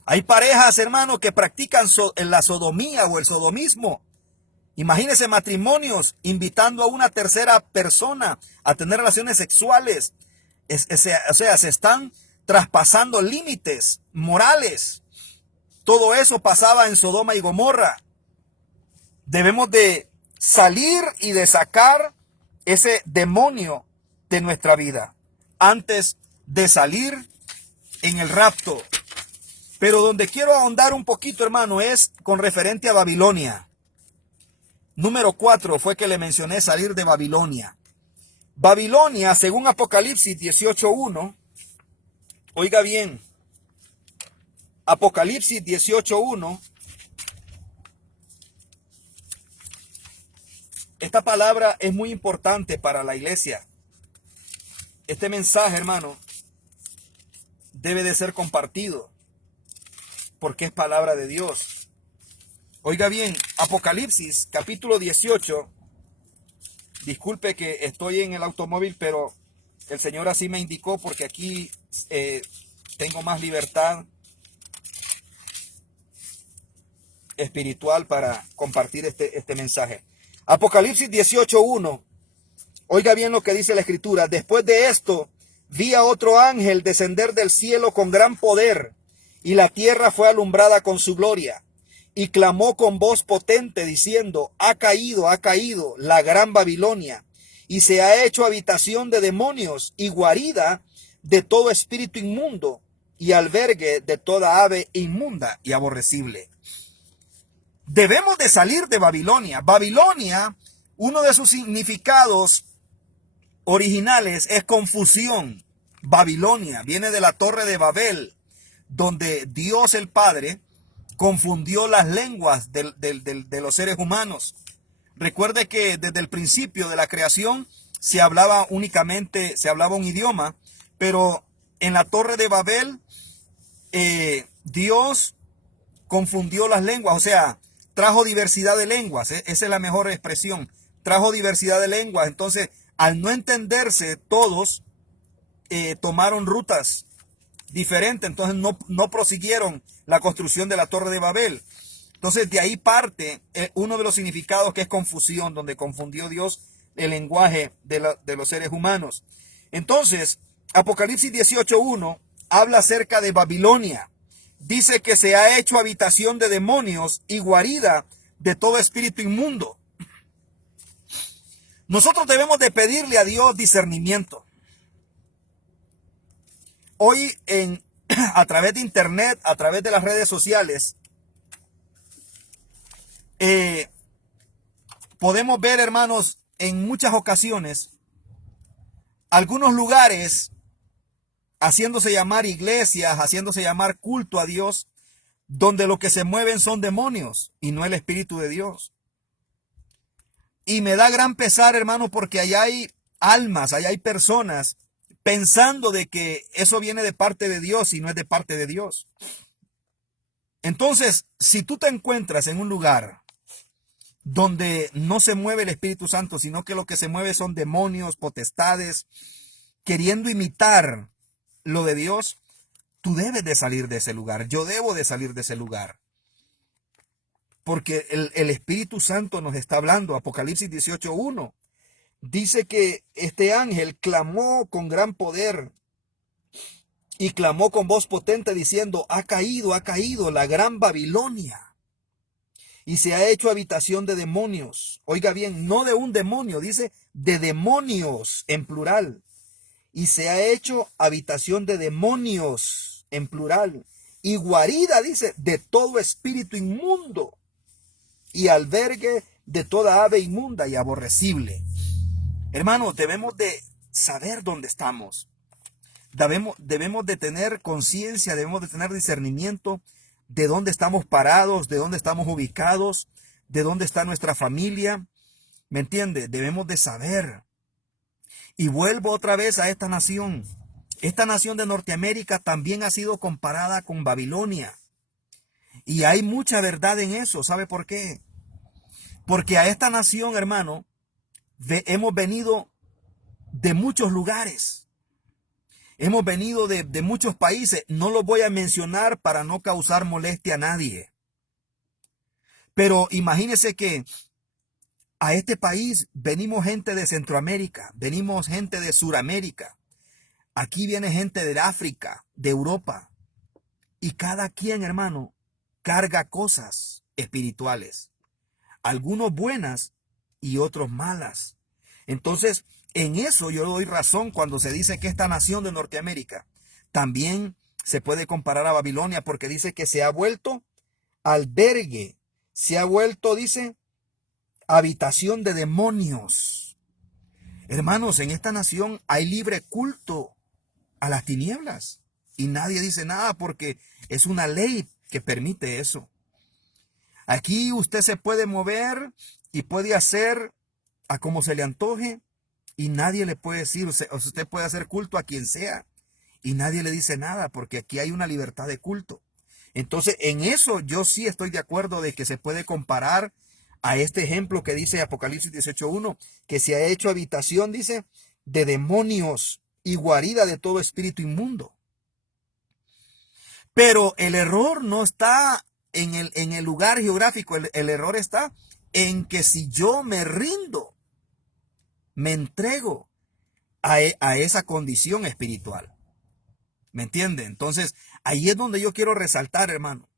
Hay parejas, hermanos, que practican la sodomía o el sodomismo. Imagínense matrimonios invitando a una tercera persona a tener relaciones sexuales. O sea, se están traspasando límites morales. Todo eso pasaba en Sodoma y Gomorra. Debemos de salir y de sacar ese demonio de nuestra vida antes de salir en el rapto. Pero donde quiero ahondar un poquito, hermano, es con referente a Babilonia. Número 4 fue que le mencioné salir de Babilonia. Babilonia, según Apocalipsis 18:1, oiga bien, Apocalipsis 18:1, esta palabra es muy importante para la iglesia. Este mensaje, hermano, debe de ser compartido, porque es palabra de Dios. Oiga bien, Apocalipsis capítulo 18. Disculpe que estoy en el automóvil, pero el Señor así me indicó porque aquí tengo más libertad espiritual para compartir este mensaje. Apocalipsis 18:1. Oiga bien lo que dice la Escritura. Después de esto, vi a otro ángel descender del cielo con gran poder, y la tierra fue alumbrada con su gloria. Y clamó con voz potente diciendo, ha caído la gran Babilonia, y se ha hecho habitación de demonios y guarida de todo espíritu inmundo y albergue de toda ave inmunda y aborrecible. Debemos de salir de Babilonia. Babilonia, uno de sus significados originales es confusión. Babilonia viene de la Torre de Babel, donde Dios el Padre confundió las lenguas de los seres humanos. Recuerde que desde el principio de la creación se hablaba un idioma, pero en la Torre de Babel Dios confundió las lenguas, o sea, trajo diversidad de lenguas. Esa es la mejor expresión. Trajo diversidad de lenguas. Entonces, al no entenderse todos, tomaron rutas diferentes. Entonces no prosiguieron la construcción de la Torre de Babel. Entonces de ahí parte uno de los significados, que es confusión, donde confundió Dios el lenguaje de los seres humanos. Entonces, Apocalipsis 18:1 habla acerca de Babilonia. Dice que se ha hecho habitación de demonios y guarida de todo espíritu inmundo. Nosotros debemos de pedirle a Dios discernimiento. Hoy a través de internet, a través de las redes sociales, podemos ver, hermanos, en muchas ocasiones, algunos lugares haciéndose llamar iglesias, haciéndose llamar culto a Dios, donde lo que se mueven son demonios y no el Espíritu de Dios. Y me da gran pesar, hermano, porque allá hay almas, allá hay personas pensando de que eso viene de parte de Dios y no es de parte de Dios. Entonces, si tú te encuentras en un lugar donde no se mueve el Espíritu Santo, sino que lo que se mueve son demonios, potestades, queriendo imitar lo de Dios, tú debes de salir de ese lugar. Yo debo de salir de ese lugar. Porque el Espíritu Santo nos está hablando. Apocalipsis 18:1 dice que este ángel clamó con gran poder y clamó con voz potente diciendo, ha caído la gran Babilonia y se ha hecho habitación de demonios. Oiga bien, no de un demonio, dice de demonios en plural. Y se ha hecho habitación de demonios en plural. Y guarida, dice, de todo espíritu inmundo y albergue de toda ave inmunda y aborrecible. Hermanos, debemos de saber dónde estamos. Debemos de tener conciencia, debemos de tener discernimiento de dónde estamos parados, de dónde estamos ubicados, de dónde está nuestra familia. ¿Me entiende? Debemos de saber. Y vuelvo otra vez a esta nación. Esta nación de Norteamérica también ha sido comparada con Babilonia. Y hay mucha verdad en eso. ¿Sabe por qué? Porque a esta nación, hermano, hemos venido de muchos lugares. Hemos venido de muchos países. No los voy a mencionar para no causar molestia a nadie. Pero imagínese que a este país venimos gente de Centroamérica, venimos gente de Suramérica. Aquí viene gente de África, de Europa. Y cada quien, hermano, carga cosas espirituales. Algunos buenas y otros malas. Entonces, en eso yo doy razón cuando se dice que esta nación de Norteamérica también se puede comparar a Babilonia, porque dice que se ha vuelto albergue, se ha vuelto, dice, habitación de demonios. Hermanos, en esta nación hay libre culto a las tinieblas y nadie dice nada porque es una ley que permite eso. Aquí usted se puede mover y puede hacer a como se le antoje y nadie le puede decir, usted puede hacer culto a quien sea y nadie le dice nada porque aquí hay una libertad de culto. Entonces, en eso yo sí estoy de acuerdo de que se puede comparar a este ejemplo que dice Apocalipsis 18:1, que se ha hecho habitación, dice, de demonios y guarida de todo espíritu inmundo. Pero el error no está en el lugar geográfico, el error está en que si yo me rindo, me entrego a esa condición espiritual. ¿Me entiende? Entonces, ahí es donde yo quiero resaltar, hermano,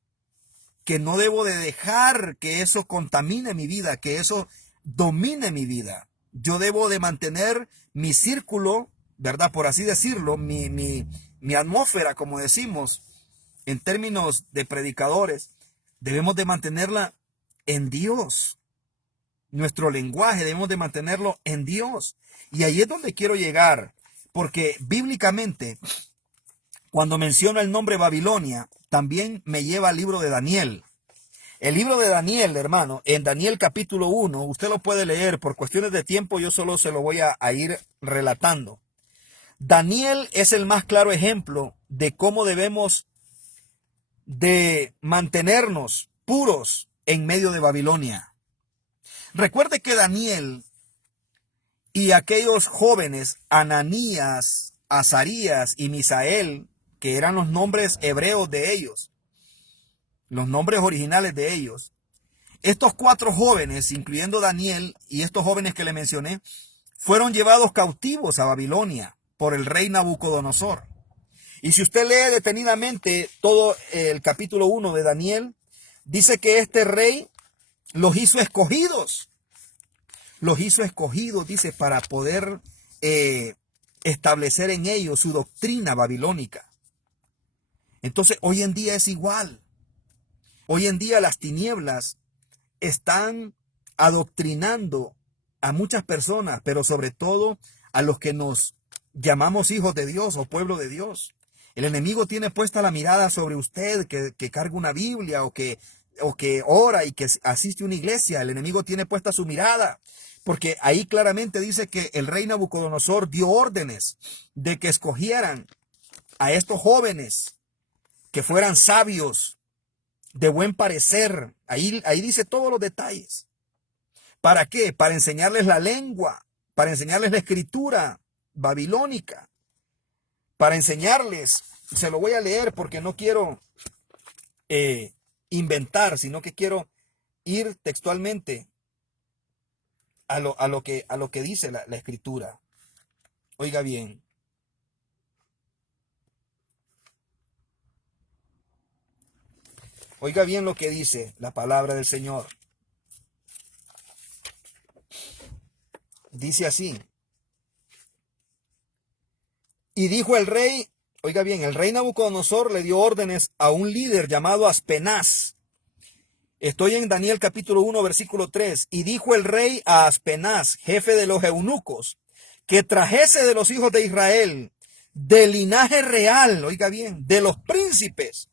que no debo de dejar que eso contamine mi vida, que eso domine mi vida. Yo debo de mantener mi círculo, ¿verdad? Por así decirlo, mi atmósfera, como decimos, en términos de predicadores, debemos de mantenerla en Dios. Nuestro lenguaje debemos de mantenerlo en Dios. Y ahí es donde quiero llegar, porque bíblicamente, cuando menciono el nombre Babilonia, también me lleva al libro de Daniel. El libro de Daniel, hermano, en Daniel capítulo 1, usted lo puede leer. Por cuestiones de tiempo yo solo se lo voy a ir relatando. Daniel es el más claro ejemplo de cómo debemos de mantenernos puros en medio de Babilonia. Recuerde que Daniel y aquellos jóvenes, Ananías, Azarías y Misael, que eran los nombres hebreos de ellos, los nombres originales de ellos, estos 4 jóvenes, incluyendo Daniel y estos jóvenes que le mencioné, fueron llevados cautivos a Babilonia por el rey Nabucodonosor. Y si usted lee detenidamente todo el capítulo 1 de Daniel, dice que este rey los hizo escogidos. Los hizo escogidos, dice, para poder establecer en ellos su doctrina babilónica. Entonces, hoy en día es igual. Hoy en día las tinieblas están adoctrinando a muchas personas, pero sobre todo a los que nos llamamos hijos de Dios o pueblo de Dios. El enemigo tiene puesta la mirada sobre usted que carga una Biblia o que ora y que asiste a una iglesia. El enemigo tiene puesta su mirada, porque ahí claramente dice que el rey Nabucodonosor dio órdenes de que escogieran a estos jóvenes que fueran sabios, de buen parecer. Ahí dice todos los detalles. ¿Para qué? Para enseñarles la lengua, para enseñarles la escritura babilónica, para enseñarles, se lo voy a leer porque no quiero inventar, sino que quiero ir textualmente a lo que dice la escritura. Oiga bien. Oiga bien lo que dice la palabra del Señor. Dice así. Y dijo el rey, oiga bien, el rey Nabucodonosor le dio órdenes a un líder llamado Aspenaz. Estoy en Daniel capítulo 1, versículo 3. Y dijo el rey a Aspenaz, jefe de los eunucos, que trajese de los hijos de Israel, del linaje real, oiga bien, de los príncipes,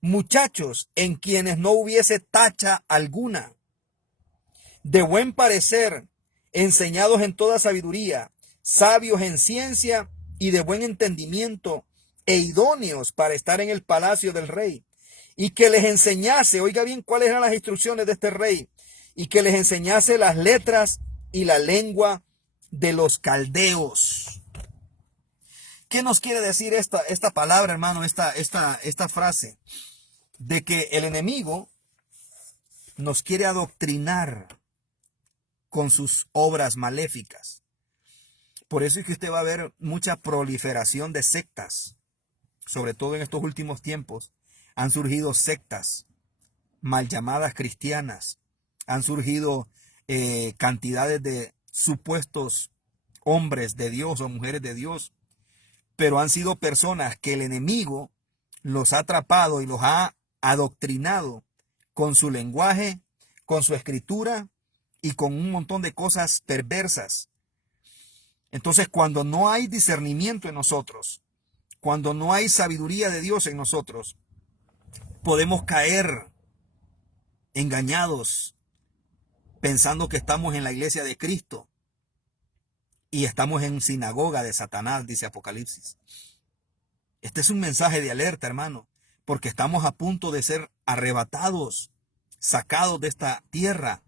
muchachos en quienes no hubiese tacha alguna, de buen parecer, enseñados en toda sabiduría, sabios en ciencia y de buen entendimiento, e idóneos para estar en el palacio del rey, y que les enseñase, oiga bien cuáles eran las instrucciones de este rey, y que les enseñase las letras y la lengua de los caldeos. ¿Qué nos quiere decir esta palabra, hermano, esta frase? De que el enemigo nos quiere adoctrinar con sus obras maléficas. Por eso es que usted va a ver mucha proliferación de sectas. Sobre todo en estos últimos tiempos han surgido sectas mal llamadas cristianas. Han surgido cantidades de supuestos hombres de Dios o mujeres de Dios. Pero han sido personas que el enemigo los ha atrapado y los ha adoctrinado con su lenguaje, con su escritura y con un montón de cosas perversas. Entonces, cuando no hay discernimiento en nosotros, cuando no hay sabiduría de Dios en nosotros, podemos caer engañados pensando que estamos en la iglesia de Cristo y estamos en sinagoga de Satanás, dice Apocalipsis. Este es un mensaje de alerta, hermano, porque estamos a punto de ser arrebatados, sacados de esta tierra.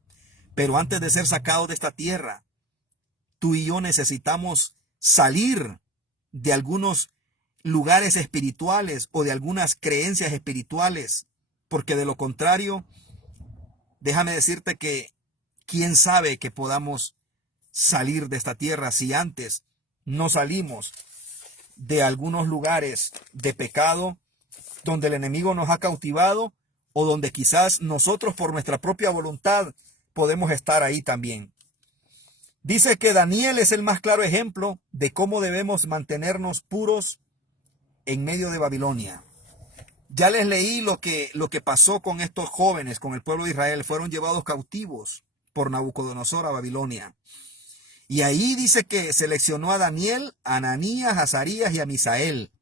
Pero antes de ser sacados de esta tierra, tú y yo necesitamos salir de algunos lugares espirituales o de algunas creencias espirituales, porque de lo contrario, déjame decirte que quién sabe que podamos salir de esta tierra si antes no salimos de algunos lugares de pecado donde el enemigo nos ha cautivado o donde quizás nosotros por nuestra propia voluntad podemos estar ahí también. Dice que Daniel es el más claro ejemplo de cómo debemos mantenernos puros en medio de Babilonia. Ya les leí lo que pasó con estos jóvenes, con el pueblo de Israel. Fueron llevados cautivos por Nabucodonosor a Babilonia. Y ahí dice que seleccionó a Daniel, a Ananías, a Azarías y a Misael.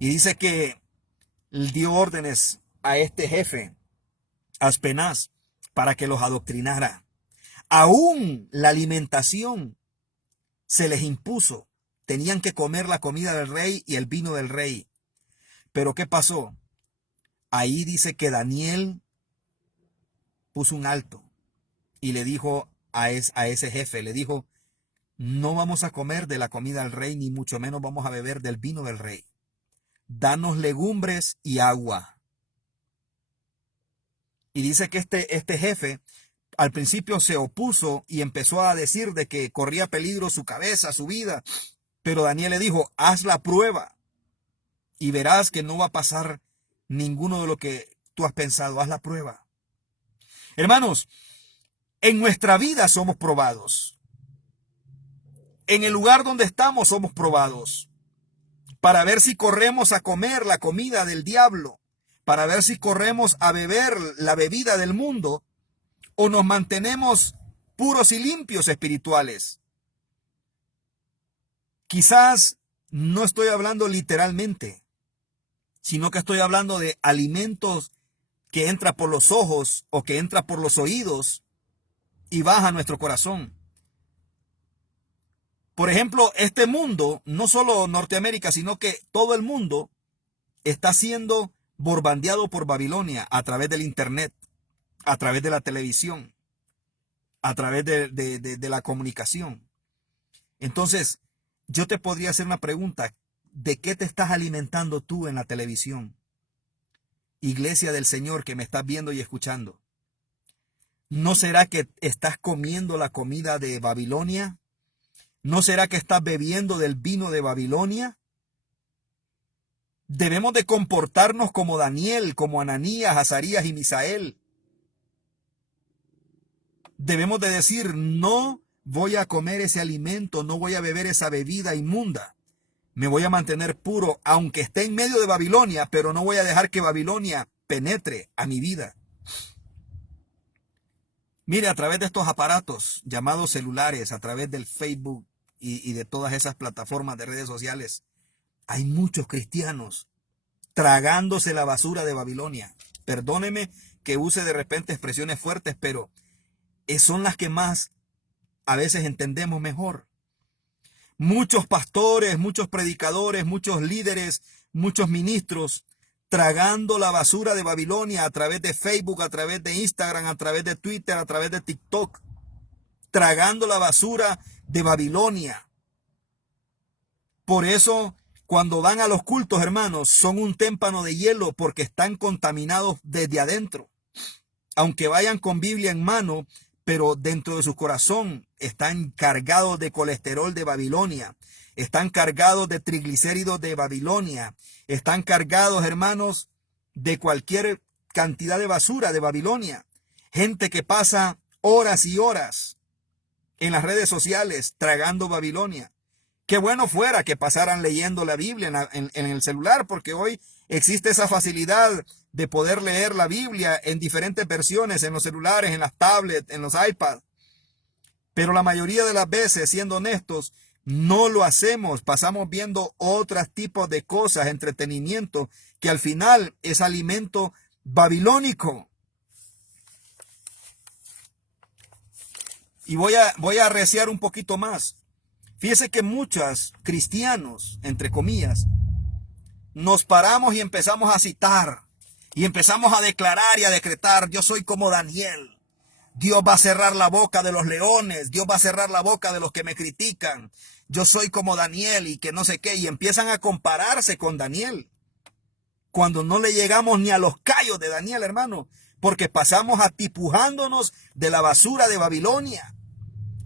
Y dice que dio órdenes a este jefe, Aspenaz, para que los adoctrinara. Aún la alimentación se les impuso. Tenían que comer la comida del rey y el vino del rey. Pero ¿qué pasó? Ahí dice que Daniel puso un alto y le dijo a ese jefe, le dijo, no vamos a comer de la comida del rey, ni mucho menos vamos a beber del vino del rey. Danos legumbres y agua. Y dice que este jefe al principio se opuso y empezó a decir de que corría peligro su cabeza, su vida. Pero Daniel le dijo, haz la prueba y verás que no va a pasar ninguno de lo que tú has pensado. Haz la prueba. Hermanos, en nuestra vida somos probados. En el lugar donde estamos somos probados. Para ver si corremos a comer la comida del diablo. Para ver si corremos a beber la bebida del mundo. O nos mantenemos puros y limpios espirituales. Quizás no estoy hablando literalmente, sino que estoy hablando de alimentos que entra por los ojos o que entra por los oídos y baja a nuestro corazón. Por ejemplo, este mundo, no solo Norteamérica, sino que todo el mundo está siendo bombardeado por Babilonia a través del internet, a través de la televisión, a través de la comunicación. Entonces, yo te podría hacer una pregunta. ¿De qué te estás alimentando tú en la televisión? Iglesia del Señor que me estás viendo y escuchando. ¿No será que estás comiendo la comida de Babilonia? ¿No será que estás bebiendo del vino de Babilonia? Debemos de comportarnos como Daniel, como Ananías, Azarías y Misael. Debemos de decir, no voy a comer ese alimento, no voy a beber esa bebida inmunda. Me voy a mantener puro, aunque esté en medio de Babilonia, pero no voy a dejar que Babilonia penetre a mi vida. Mire, a través de estos aparatos llamados celulares, a través del Facebook y de todas esas plataformas de redes sociales, hay muchos cristianos tragándose la basura de Babilonia. Perdóneme que use de repente expresiones fuertes, pero son las que más a veces entendemos mejor. Muchos pastores, muchos predicadores, muchos líderes, muchos ministros tragando la basura de Babilonia a través de Facebook, a través de Instagram, a través de Twitter, a través de TikTok. Tragando la basura de Babilonia. Por eso, cuando van a los cultos, hermanos, son un témpano de hielo porque están contaminados desde adentro. Aunque vayan con Biblia en mano, pero dentro de su corazón están cargados de colesterol de Babilonia. Están cargados de triglicéridos de Babilonia. Están cargados, hermanos, de cualquier cantidad de basura de Babilonia. Gente que pasa horas y horas en las redes sociales tragando Babilonia. Qué bueno fuera que pasaran leyendo la Biblia en el celular, porque hoy existe esa facilidad de poder leer la Biblia en diferentes versiones, en los celulares, en las tablets, en los iPads. Pero la mayoría de las veces, siendo honestos, no lo hacemos. Pasamos viendo otros tipos de cosas, entretenimiento, que al final es alimento babilónico. Y voy a arreciar un poquito más. Fíjese que muchos cristianos, entre comillas, nos paramos y empezamos a citar. Y empezamos a declarar y a decretar: yo soy como Daniel. Dios va a cerrar la boca de los leones. Dios va a cerrar la boca de los que me critican. Yo soy como Daniel y que no sé qué. Y empiezan a compararse con Daniel. Cuando no le llegamos ni a los callos de Daniel, hermano. Porque pasamos atipujándonos de la basura de Babilonia.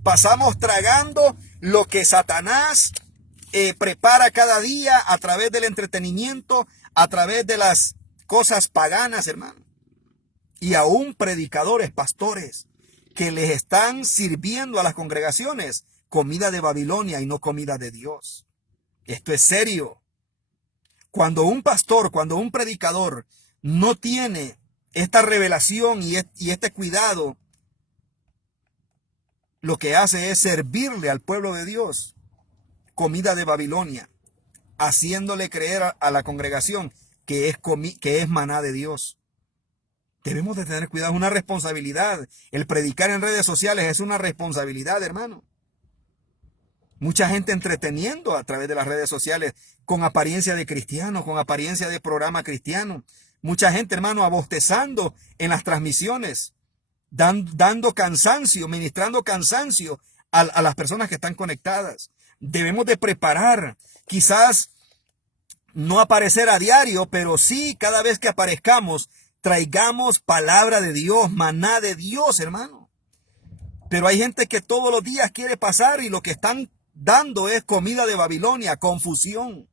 Pasamos tragando lo que Satanás prepara cada día a través del entretenimiento, a través de las cosas paganas, hermano. Y aún predicadores, pastores, que les están sirviendo a las congregaciones comida de Babilonia y no comida de Dios. Esto es serio. Cuando un pastor, cuando un predicador no tiene esta revelación y este cuidado, lo que hace es servirle al pueblo de Dios comida de Babilonia, haciéndole creer a la congregación que es maná de Dios. Debemos de tener cuidado, es una responsabilidad. El predicar en redes sociales es una responsabilidad, hermano. Mucha gente entreteniendo a través de las redes sociales con apariencia de cristiano, con apariencia de programa cristiano. Mucha gente, hermano, abostezando en las transmisiones, dando cansancio, ministrando cansancio a las personas que están conectadas. Debemos de preparar, quizás no aparecer a diario, pero sí cada vez que aparezcamos, traigamos palabra de Dios, maná de Dios, hermano. Pero hay gente que todos los días quiere pasar y lo que están dando es comida de Babilonia, confusión,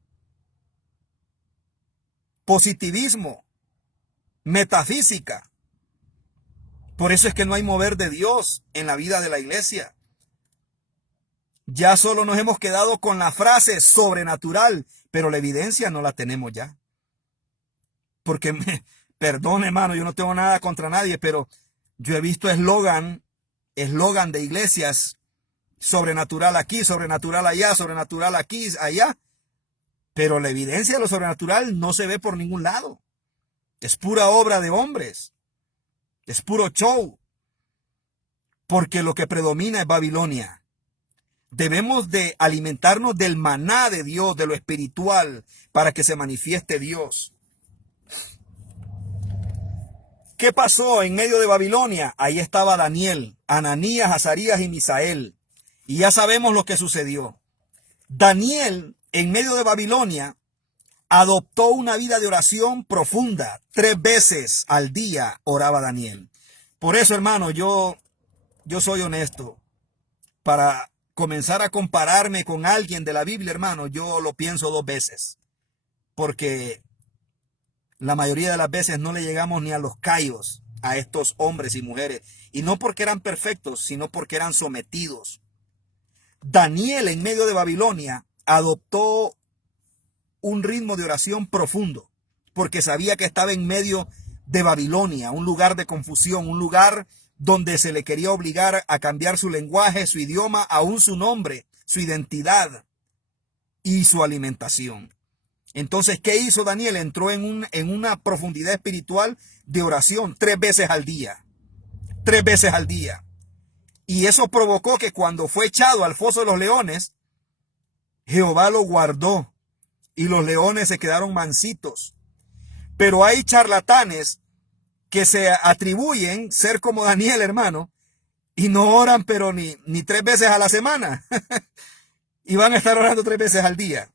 positivismo, metafísica. Por eso es que no hay mover de Dios en la vida de la iglesia. Ya solo nos hemos quedado con la frase sobrenatural, pero la evidencia no la tenemos ya. Porque perdón, hermano, yo no tengo nada contra nadie, pero yo he visto eslogan de iglesias: sobrenatural aquí, sobrenatural allá, sobrenatural aquí, allá. Pero la evidencia de lo sobrenatural no se ve por ningún lado. Es pura obra de hombres. Es puro show. Porque lo que predomina es Babilonia. Debemos de alimentarnos del maná de Dios, de lo espiritual, para que se manifieste Dios. ¿Qué pasó en medio de Babilonia? Ahí estaba Daniel, Ananías, Azarías y Misael. Y ya sabemos lo que sucedió. Daniel, en medio de Babilonia, adoptó una vida de oración profunda. 3 veces al día oraba Daniel. Por eso, hermano, yo soy honesto. Para comenzar a compararme con alguien de la Biblia, hermano, yo lo pienso 2 veces. Porque la mayoría de las veces no le llegamos ni a los callos a estos hombres y mujeres. Y no porque eran perfectos, sino porque eran sometidos. Daniel, en medio de Babilonia, adoptó un ritmo de oración profundo, porque sabía que estaba en medio de Babilonia, un lugar de confusión, un lugar donde se le quería obligar a cambiar su lenguaje, su idioma, aún su nombre, su identidad y su alimentación. Entonces, ¿qué hizo Daniel? Entró en una profundidad espiritual de oración 3 veces al día. 3 veces al día. Y eso provocó que cuando fue echado al foso de los leones, Jehová lo guardó y los leones se quedaron mansitos. Pero hay charlatanes que se atribuyen ser como Daniel, hermano, y no oran pero ni 3 veces a la semana. Y van a estar orando 3 veces al día.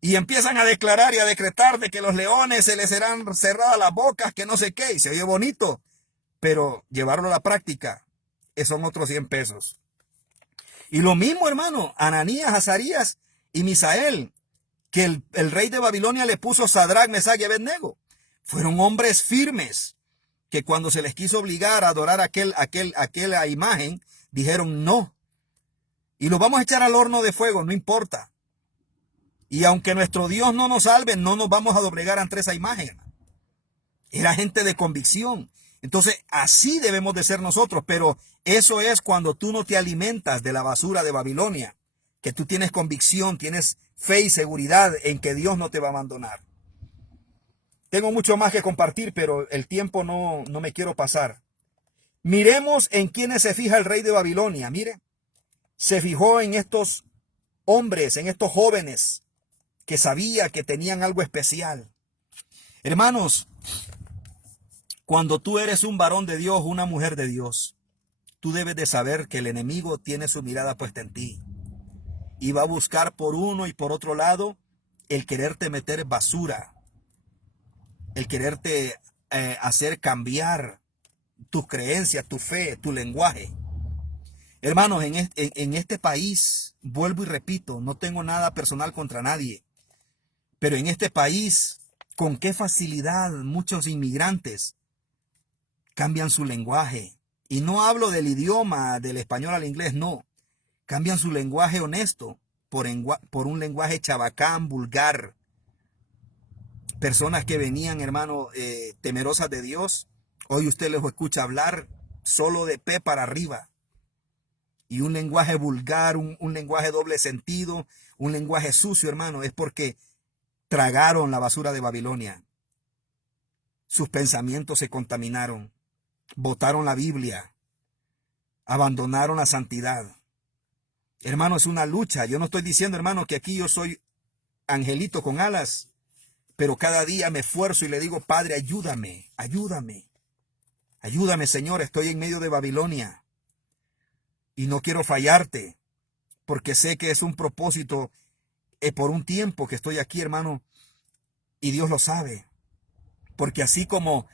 Y empiezan a declarar y a decretar de que los leones se les serán cerradas las bocas, que no sé qué, y se oye bonito. Pero llevarlo a la práctica, son otros 100 pesos. Y lo mismo, hermano, Ananías, Azarías y Misael, que el rey de Babilonia le puso Sadrach, Mesach y Abednego. Fueron hombres firmes, que cuando se les quiso obligar a adorar aquella imagen, dijeron no. Y los vamos a echar al horno de fuego, no importa. Y aunque nuestro Dios no nos salve, no nos vamos a doblegar ante esa imagen. Era gente de convicción. Entonces, así debemos de ser nosotros. Pero eso es cuando tú no te alimentas de la basura de Babilonia. Que tú tienes convicción, tienes fe y seguridad en que Dios no te va a abandonar. Tengo mucho más que compartir, pero el tiempo no me quiero pasar. Miremos en quiénes se fija el rey de Babilonia. Mire, se fijó en estos hombres, en estos jóvenes que sabía que tenían algo especial. Hermanos, cuando tú eres un varón de Dios, una mujer de Dios, tú debes de saber que el enemigo tiene su mirada puesta en ti. Y va a buscar por uno y por otro lado el quererte meter basura, el quererte hacer cambiar tus creencias, tu fe, tu lenguaje. Hermanos, en este país, vuelvo y repito, no tengo nada personal contra nadie. Pero en este país, con qué facilidad muchos inmigrantes cambian su lenguaje. Y no hablo del idioma, del español al inglés, no. Cambian su lenguaje honesto por un lenguaje chabacán, vulgar. Personas que venían, hermano, temerosas de Dios, hoy usted les escucha hablar solo de pe para arriba. Y un lenguaje vulgar, un lenguaje doble sentido, un lenguaje sucio, hermano, es porque tragaron la basura de Babilonia. Sus pensamientos se contaminaron. Botaron la Biblia. Abandonaron la santidad. Hermano, es una lucha. Yo no estoy diciendo, hermano, que aquí yo soy angelito con alas. Pero cada día me esfuerzo y le digo, Padre, ayúdame, ayúdame. Ayúdame, Señor, estoy en medio de Babilonia. Y no quiero fallarte. Porque sé que es un propósito por un tiempo que estoy aquí, hermano, y Dios lo sabe. Porque así como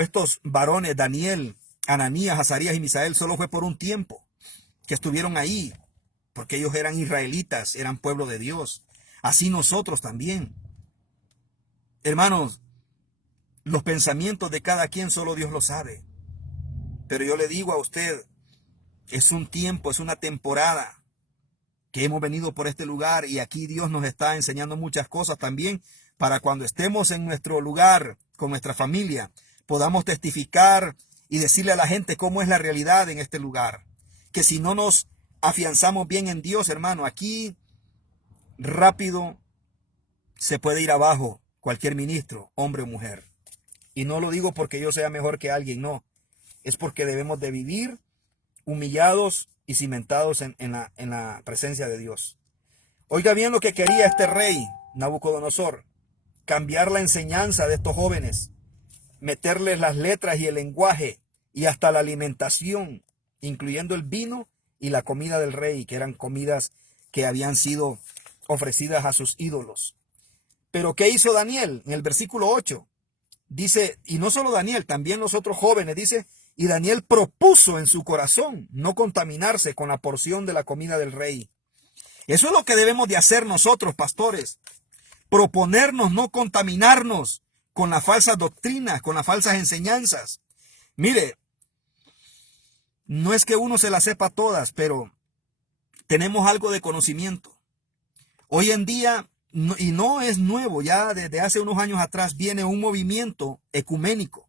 estos varones, Daniel, Ananías, Azarías y Misael, solo fue por un tiempo que estuvieron ahí, porque ellos eran israelitas, eran pueblo de Dios. Así nosotros también. Hermanos, los pensamientos de cada quien solo Dios lo sabe. Pero yo le digo a usted, es un tiempo, es una temporada que hemos venido por este lugar y aquí Dios nos está enseñando muchas cosas también para cuando estemos en nuestro lugar con nuestra familia, podamos testificar y decirle a la gente cómo es la realidad en este lugar. Que si no nos afianzamos bien en Dios, hermano, aquí rápido se puede ir abajo cualquier ministro, hombre o mujer. Y no lo digo porque yo sea mejor que alguien, no. Es porque debemos de vivir humillados y cimentados en la presencia de Dios. Oiga bien lo que quería este rey, Nabucodonosor. Cambiar la enseñanza de estos jóvenes. Meterles las letras y el lenguaje y hasta la alimentación, incluyendo el vino y la comida del rey, que eran comidas que habían sido ofrecidas a sus ídolos. Pero ¿qué hizo Daniel? En el versículo 8 dice, y no solo Daniel, también los otros jóvenes, dice, y Daniel propuso en su corazón no contaminarse con la porción de la comida del rey. Eso es lo que debemos de hacer nosotros, pastores. Proponernos no contaminarnos con las falsas doctrinas, con las falsas enseñanzas. Mire, no es que uno se las sepa todas, pero tenemos algo de conocimiento. Hoy en día, y no es nuevo, ya desde hace unos años atrás viene un movimiento ecuménico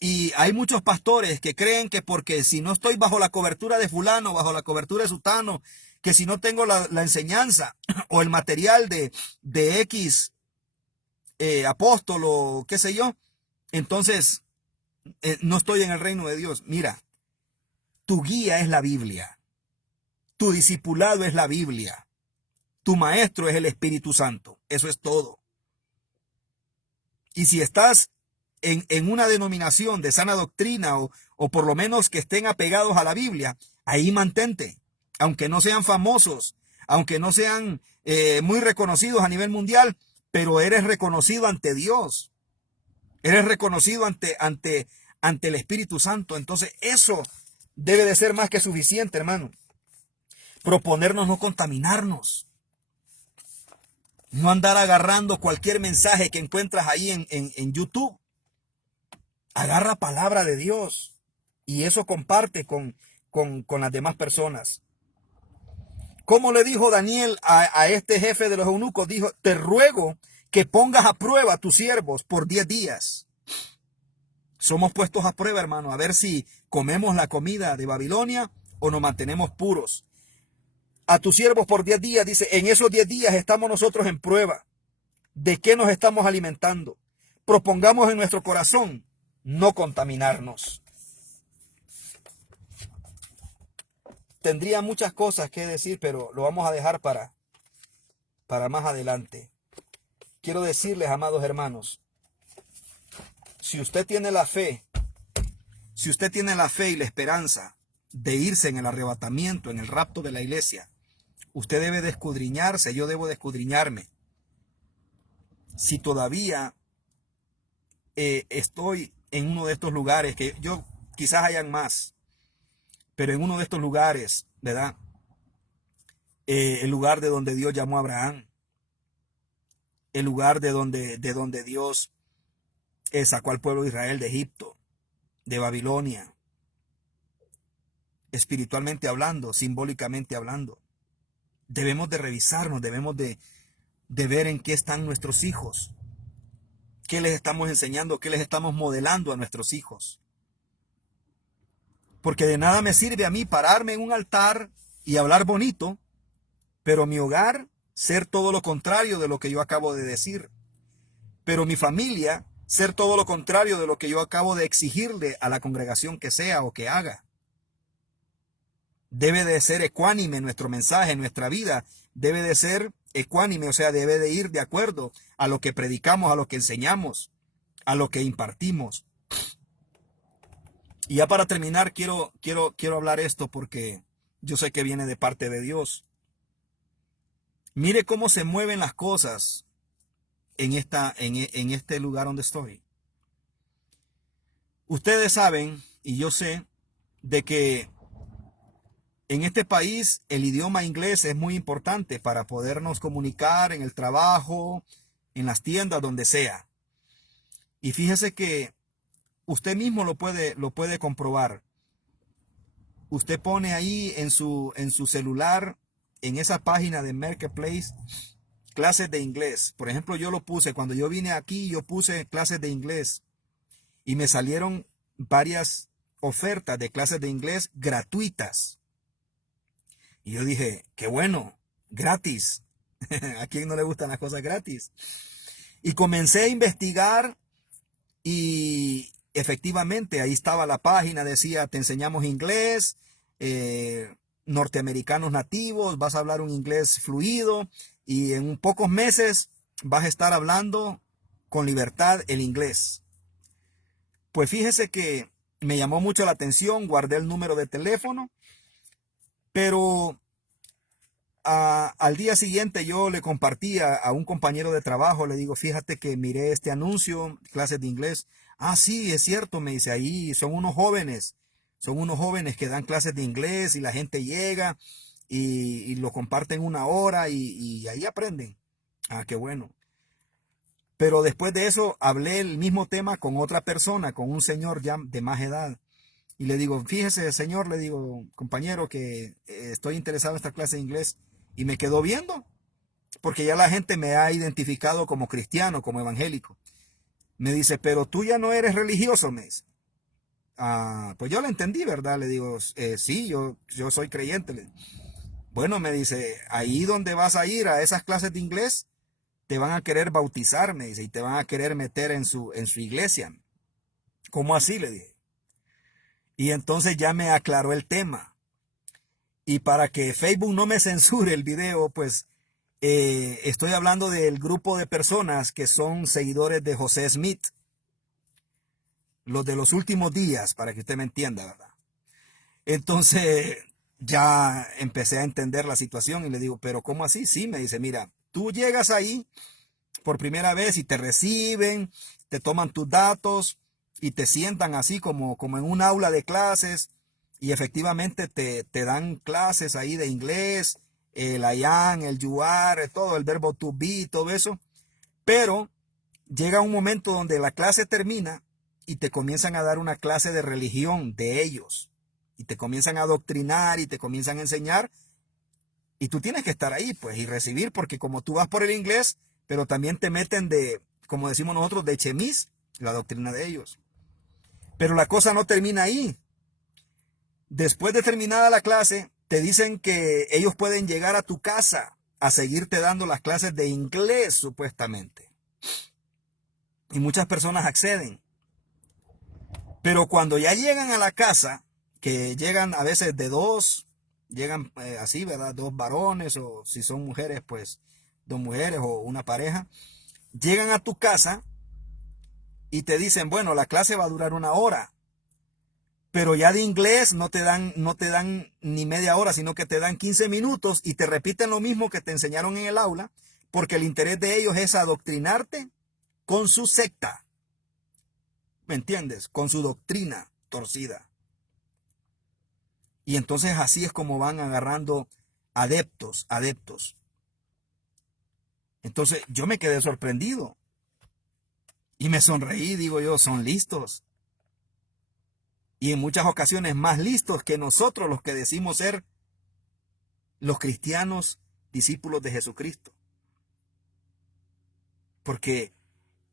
Y hay muchos pastores que creen que porque si no estoy bajo la cobertura de fulano, bajo la cobertura de sutano, que si no tengo la enseñanza o el material de X apóstol o qué sé yo, entonces no estoy en el reino de Dios. Mira, tu guía es la Biblia, tu discipulado es la Biblia, tu maestro es el Espíritu Santo. Eso es todo. Y si estás en una denominación de sana doctrina o por lo menos que estén apegados a la Biblia, ahí mantente, aunque no sean famosos, aunque no sean muy reconocidos a nivel mundial, pero eres reconocido ante Dios, eres reconocido ante el Espíritu Santo. Entonces eso debe de ser más que suficiente, hermano. Proponernos no contaminarnos. No andar agarrando cualquier mensaje que encuentras ahí en YouTube. Agarra palabra de Dios y eso comparte con las demás personas. Como le dijo Daniel a este jefe de los eunucos, dijo, te ruego que pongas a prueba a tus siervos por 10 días. Somos puestos a prueba, hermano, a ver si comemos la comida de Babilonia o nos mantenemos puros. A tus siervos por 10 días, dice, en esos 10 días estamos nosotros en prueba. ¿De qué nos estamos alimentando? Propongamos en nuestro corazón no contaminarnos. Tendría muchas cosas que decir, pero lo vamos a dejar para más adelante. Quiero decirles, amados hermanos, si usted tiene la fe, y la esperanza de irse en el arrebatamiento, en el rapto de la iglesia, usted debe de escudriñarse, yo debo de escudriñarme. Si todavía estoy en uno de estos lugares, que yo quizás hayan más, pero en uno de estos lugares, ¿verdad? El lugar de donde Dios llamó a Abraham, el lugar de donde Dios sacó al pueblo de Israel de Egipto, de Babilonia, espiritualmente hablando, simbólicamente hablando. Debemos de revisarnos, debemos de ver en qué están nuestros hijos, qué les estamos enseñando, qué les estamos modelando a nuestros hijos. Porque de nada me sirve a mí pararme en un altar y hablar bonito, pero mi hogar ser todo lo contrario de lo que yo acabo de decir. Pero mi familia ser todo lo contrario de lo que yo acabo de exigirle a la congregación que sea o que haga. Debe de ser ecuánime nuestro mensaje, nuestra vida debe de ser ecuánime, o sea, debe de ir de acuerdo a lo que predicamos, a lo que enseñamos, a lo que impartimos. Y ya para terminar, quiero hablar esto porque yo sé que viene de parte de Dios. Mire cómo se mueven las cosas en este lugar donde estoy. Ustedes saben, y yo sé, de que en este país el idioma inglés es muy importante para podernos comunicar en el trabajo, en las tiendas, donde sea. Y fíjese que usted mismo lo puede comprobar. Usted pone ahí en su celular, en esa página de Marketplace, clases de inglés. Por ejemplo, yo lo puse, cuando yo vine aquí, yo puse clases de inglés y me salieron varias ofertas de clases de inglés gratuitas. Y yo dije, qué bueno, gratis. ¿A quién no le gustan las cosas gratis? Y comencé a investigar y efectivamente ahí estaba la página, decía, te enseñamos inglés, norteamericanos nativos, vas a hablar un inglés fluido y en pocos meses vas a estar hablando con libertad el inglés. Pues fíjese que me llamó mucho la atención, guardé el número de teléfono, pero al día siguiente yo le compartí a un compañero de trabajo, le digo, fíjate que miré este anuncio, clases de inglés. Ah, sí, es cierto, me dice, ahí son unos jóvenes que dan clases de inglés y la gente llega y lo comparten 1 hora y ahí aprenden. Ah, qué bueno. Pero después de eso hablé el mismo tema con otra persona, con un señor ya de más edad. Y le digo, fíjese, señor, le digo, compañero, que estoy interesado en esta clase de inglés. Y me quedó viendo, porque ya la gente me ha identificado como cristiano, como evangélico. Me dice, pero tú ya no eres religioso, me dice. pues yo le entendí, ¿verdad? Le digo, sí, yo soy creyente. Bueno, me dice, ahí donde vas a ir a esas clases de inglés, te van a querer bautizar, me dice, y te van a querer meter en su iglesia. ¿Cómo así? Le dije. Y entonces ya me aclaró el tema. Y para que Facebook no me censure el video, pues estoy hablando del grupo de personas que son seguidores de José Smith, los de los últimos días, para que usted me entienda, ¿verdad? Entonces ya empecé a entender la situación y le digo, pero ¿cómo así? Sí, me dice, mira, tú llegas ahí por primera vez y te reciben, te toman tus datos y te sientan así como en un aula de clases y efectivamente te dan clases ahí de inglés, el I am, el you are, todo, el verbo to be, todo eso. Pero llega un momento donde la clase termina y te comienzan a dar una clase de religión de ellos. Y te comienzan a adoctrinar y te comienzan a enseñar. Y tú tienes que estar ahí, pues, y recibir, porque como tú vas por el inglés, pero también te meten de, como decimos nosotros, de chemis, la doctrina de ellos. Pero la cosa no termina ahí. Después de terminada la clase, te dicen que ellos pueden llegar a tu casa a seguirte dando las clases de inglés, supuestamente. Y muchas personas acceden. Pero cuando ya llegan a la casa, que llegan a veces de dos, llegan así, ¿verdad? Dos varones, o si son mujeres, pues dos mujeres o una pareja, llegan a tu casa y te dicen, bueno, la clase va a durar 1 hora, pero ya de inglés no te dan ni media hora, sino que te dan 15 minutos y te repiten lo mismo que te enseñaron en el aula, porque el interés de ellos es adoctrinarte con su secta. ¿Me entiendes? Con su doctrina torcida. Y entonces así es como van agarrando adeptos. Entonces yo me quedé sorprendido y me sonreí, digo yo, son listos. Y en muchas ocasiones más listos que nosotros los que decimos ser los cristianos discípulos de Jesucristo. Porque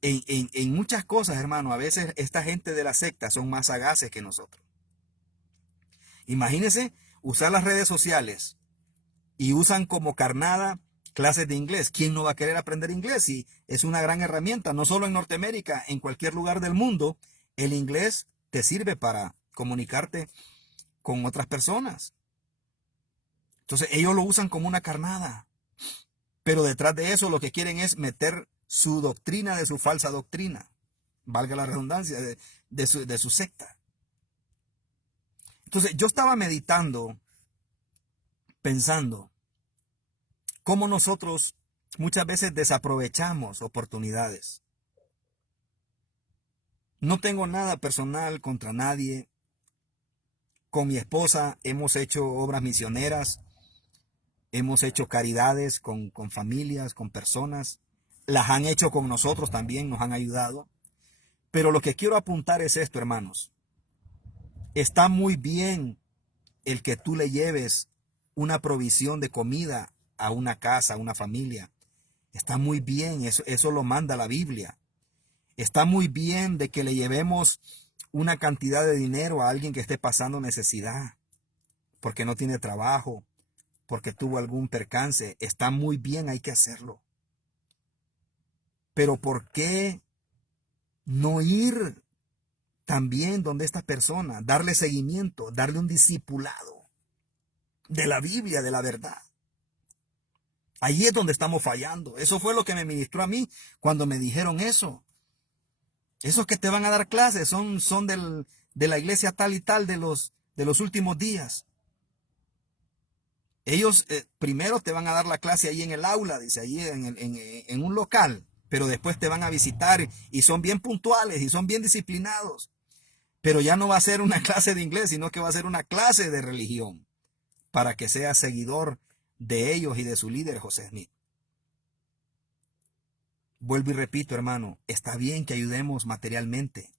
en muchas cosas, hermano, a veces esta gente de la secta son más sagaces que nosotros. Imagínense usar las redes sociales y usan como carnada clases de inglés. ¿Quién no va a querer aprender inglés? Si es una gran herramienta, no solo en Norteamérica, en cualquier lugar del mundo, el inglés te sirve para comunicarte con otras personas. Entonces ellos lo usan como una carnada. Pero detrás de eso lo que quieren es meter su doctrina de su falsa doctrina. Valga la redundancia, de su secta. Entonces yo estaba meditando, pensando, cómo nosotros muchas veces desaprovechamos oportunidades. No tengo nada personal contra nadie. Con mi esposa hemos hecho obras misioneras, hemos hecho caridades con familias, con personas. Las han hecho con nosotros también, nos han ayudado. Pero lo que quiero apuntar es esto, hermanos. Está muy bien el que tú le lleves una provisión de comida a una casa, a una familia. Está muy bien, eso lo manda la Biblia. Está muy bien de que le llevemos una cantidad de dinero a alguien que esté pasando necesidad, porque no tiene trabajo, porque tuvo algún percance. Está muy bien, hay que hacerlo. Pero ¿por qué no ir también donde esta persona, darle seguimiento, darle un discipulado de la Biblia, de la verdad? Ahí es donde estamos fallando. Eso fue lo que me ministró a mí cuando me dijeron eso. Esos que te van a dar clases son de la iglesia tal y tal de los últimos días. Ellos primero te van a dar la clase ahí en el aula, dice, ahí en un local, pero después te van a visitar y son bien puntuales y son bien disciplinados. Pero ya no va a ser una clase de inglés, sino que va a ser una clase de religión para que seas seguidor de ellos y de su líder, José Smith. Vuelvo y repito, hermano, está bien que ayudemos materialmente,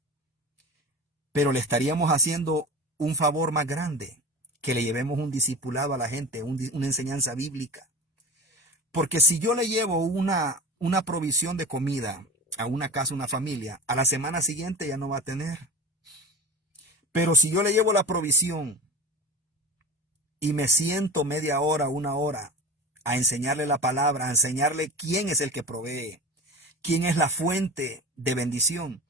pero le estaríamos haciendo un favor más grande que le llevemos un discipulado a la gente, una enseñanza bíblica. Porque si yo le llevo una provisión de comida a una casa, una familia, a la semana siguiente ya no va a tener. Pero si yo le llevo la provisión y me siento media hora, una hora, a enseñarle la palabra, a enseñarle quién es el que provee, quién es la fuente de bendición,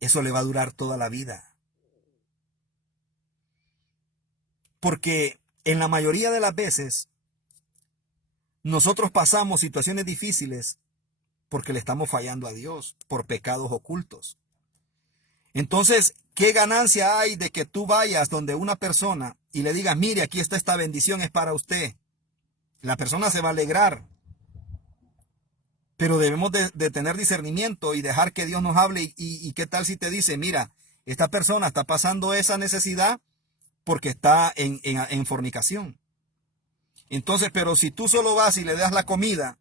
eso le va a durar toda la vida. Porque en la mayoría de las veces nosotros pasamos situaciones difíciles porque le estamos fallando a Dios por pecados ocultos. Entonces, ¿qué ganancia hay de que tú vayas donde una persona y le digas, mire, aquí está esta bendición, es para usted? La persona se va a alegrar, pero debemos de tener discernimiento y dejar que Dios nos hable. Y qué tal si te dice, mira, esta persona está pasando esa necesidad porque está en fornicación. Entonces, pero si tú solo vas y le das la comida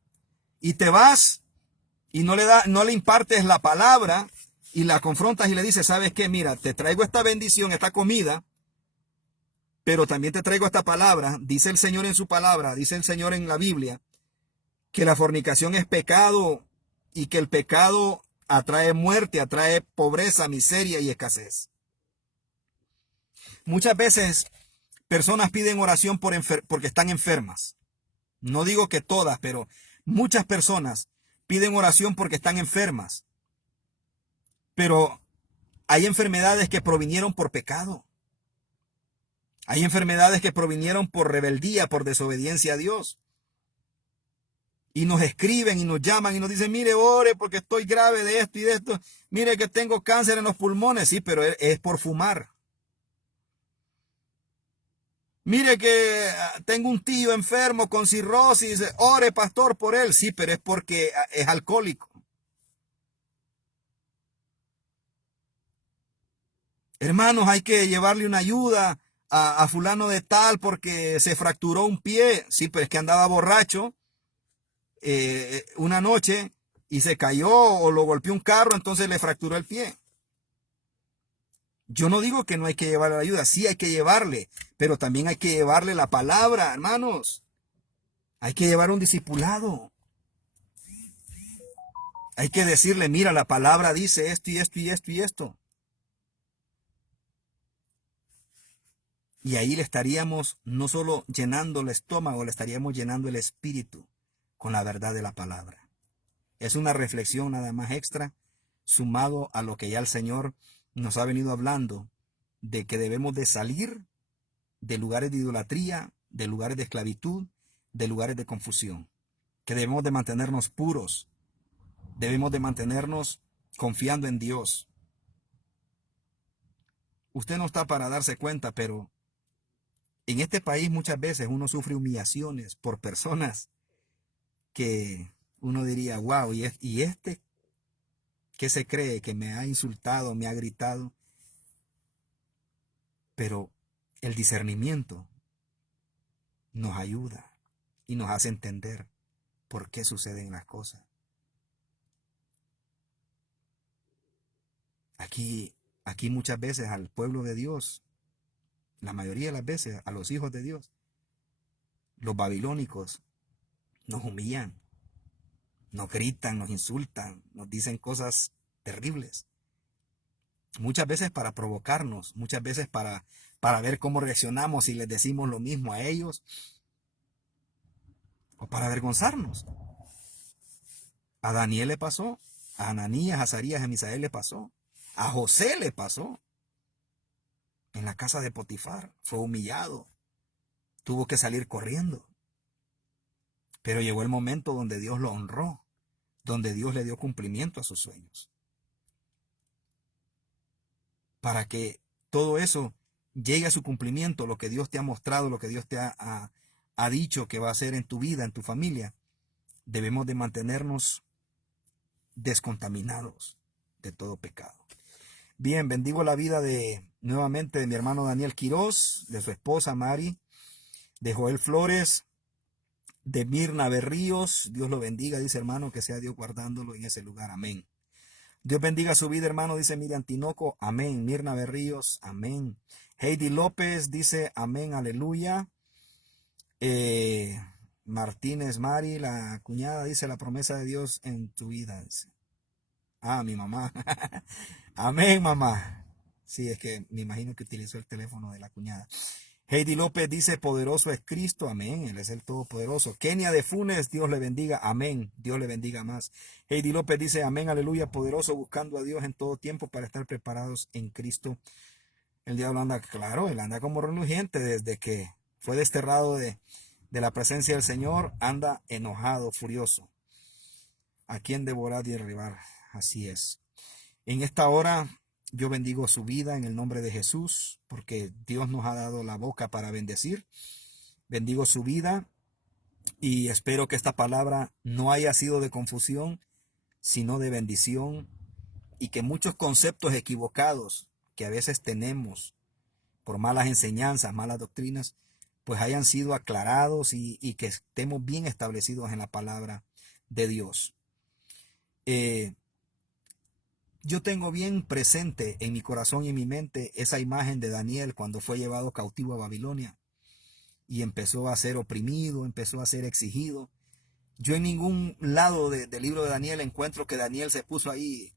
y te vas y no le impartes la palabra y la confrontas y le dices, ¿sabes qué? Mira, te traigo esta bendición, esta comida, pero también te traigo esta palabra. Dice el Señor en su palabra, dice el Señor en la Biblia, que la fornicación es pecado y que el pecado atrae muerte, atrae pobreza, miseria y escasez. Muchas veces personas piden oración porque están enfermas. No digo que todas, pero muchas personas piden oración porque están enfermas. Pero hay enfermedades que provinieron por pecado. Hay enfermedades que provinieron por rebeldía, por desobediencia a Dios. Y nos escriben y nos llaman y nos dicen, mire, ore porque estoy grave de esto y de esto. Mire que tengo cáncer en los pulmones. Sí, pero es por fumar. Mire que tengo un tío enfermo con cirrosis. Ore, pastor, por él. Sí, pero es porque es alcohólico. Hermanos, hay que llevarle una ayuda a fulano de tal porque se fracturó un pie. Sí, pero es que andaba borracho una noche y se cayó o lo golpeó un carro, entonces le fracturó el pie. Yo no digo que no hay que llevarle la ayuda, sí hay que llevarle, pero también hay que llevarle la palabra, hermanos. Hay que llevar un discipulado. Hay que decirle, mira, la palabra dice esto y esto y esto y esto. Y ahí le estaríamos no solo llenando el estómago, le estaríamos llenando el espíritu con la verdad de la palabra. Es una reflexión nada más extra, sumado a lo que ya el Señor nos ha venido hablando, de que debemos de salir de lugares de idolatría, de lugares de esclavitud, de lugares de confusión. Que debemos de mantenernos puros, debemos de mantenernos confiando en Dios. Usted no está para darse cuenta, pero en este país muchas veces uno sufre humillaciones por personas que uno diría, wow, y este que se cree que me ha insultado, me ha gritado, pero el discernimiento nos ayuda y nos hace entender por qué suceden las cosas. Aquí muchas veces al pueblo de Dios, la mayoría de las veces a los hijos de Dios, los babilónicos nos humillan, nos gritan, nos insultan, nos dicen cosas terribles. Muchas veces para provocarnos, muchas veces para ver cómo reaccionamos si les decimos lo mismo a ellos, o para avergonzarnos. A Daniel le pasó, a Ananías, a Azarías, a Misael le pasó, a José le pasó. En la casa de Potifar fue humillado, tuvo que salir corriendo. Pero llegó el momento donde Dios lo honró, donde Dios le dio cumplimiento a sus sueños. Para que todo eso llegue a su cumplimiento, lo que Dios te ha mostrado, lo que Dios te ha dicho que va a hacer en tu vida, en tu familia, debemos de mantenernos descontaminados de todo pecado. Bien, bendigo la vida nuevamente de mi hermano Daniel Quiroz, de su esposa Mari, de Joel Flores, de Mirna Berríos. Dios lo bendiga, dice hermano, que sea Dios guardándolo en ese lugar. Amén. Dios bendiga su vida, hermano, dice Miriam Tinoco. Amén. Mirna Berríos. Amén. Heidi López dice amén, aleluya. Martínez Mari, la cuñada, dice la promesa de Dios en tu vida. Dice. Ah, mi mamá. Amén, mamá. Sí, es que me imagino que utilizó el teléfono de la cuñada. Heidi López dice, poderoso es Cristo, amén, Él es el Todopoderoso. Kenia de Funes, Dios le bendiga, amén, Dios le bendiga más. Heidi López dice, amén, aleluya, poderoso, buscando a Dios en todo tiempo para estar preparados en Cristo. El diablo anda, claro, él anda como reluciente desde que fue desterrado de la presencia del Señor, anda enojado, furioso. ¿A quién devorar y derribar? Así es. En esta hora yo bendigo su vida en el nombre de Jesús, porque Dios nos ha dado la boca para bendecir. Bendigo su vida y espero que esta palabra no haya sido de confusión, sino de bendición, y que muchos conceptos equivocados que a veces tenemos por malas enseñanzas, malas doctrinas, pues hayan sido aclarados y que estemos bien establecidos en la palabra de Dios. Yo tengo bien presente en mi corazón y en mi mente esa imagen de Daniel cuando fue llevado cautivo a Babilonia y empezó a ser oprimido, empezó a ser exigido. Yo en ningún lado del libro de Daniel encuentro que Daniel se puso ahí,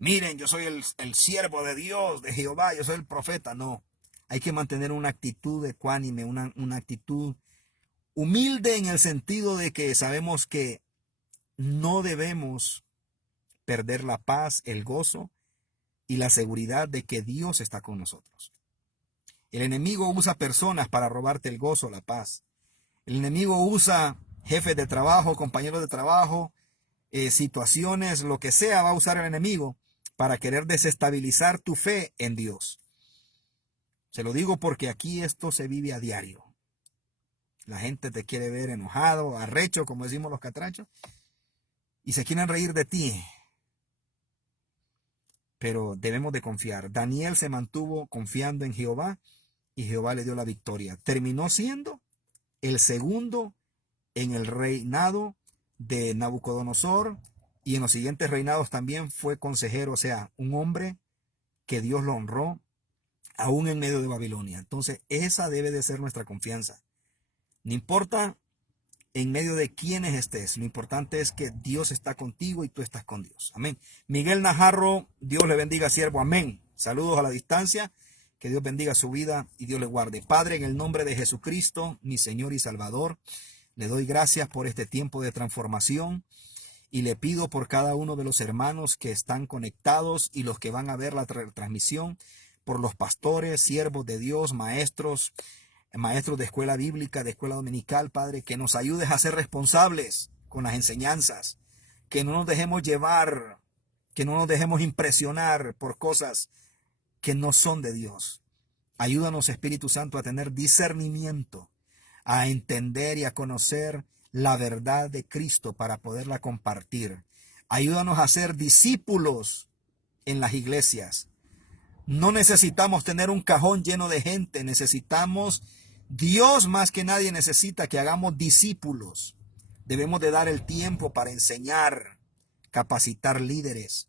miren, yo soy el siervo de Dios, de Jehová, yo soy el profeta. No, hay que mantener una actitud ecuánime, una actitud humilde en el sentido de que sabemos que no debemos perder la paz, el gozo y la seguridad de que Dios está con nosotros. El enemigo usa personas para robarte el gozo, la paz. El enemigo usa jefes de trabajo, compañeros de trabajo, situaciones, lo que sea va a usar el enemigo para querer desestabilizar tu fe en Dios. Se lo digo porque aquí esto se vive a diario. La gente te quiere ver enojado, arrecho, como decimos los catrachos, y se quieren reír de ti. Pero debemos de confiar. Daniel se mantuvo confiando en Jehová y Jehová le dio la victoria. Terminó siendo el segundo en el reinado de Nabucodonosor, y en los siguientes reinados también fue consejero, o sea, un hombre que Dios lo honró aún en medio de Babilonia. Entonces, esa debe de ser nuestra confianza. No importa en medio de quiénes estés, lo importante es que Dios está contigo y tú estás con Dios. Amén. Miguel Najarro, Dios le bendiga, siervo. Amén. Saludos a la distancia. Que Dios bendiga su vida y Dios le guarde. Padre, en el nombre de Jesucristo, mi Señor y Salvador, le doy gracias por este tiempo de transformación y le pido por cada uno de los hermanos que están conectados y los que van a ver la transmisión, por los pastores, siervos de Dios, maestros de escuela bíblica, de escuela dominical, Padre, que nos ayudes a ser responsables con las enseñanzas, que no nos dejemos llevar, que no nos dejemos impresionar por cosas que no son de Dios. Ayúdanos, Espíritu Santo, a tener discernimiento, a entender y a conocer la verdad de Cristo para poderla compartir. Ayúdanos a ser discípulos en las iglesias. No necesitamos tener un cajón lleno de gente, necesitamos, Dios más que nadie necesita que hagamos discípulos. Debemos de dar el tiempo para enseñar, capacitar líderes,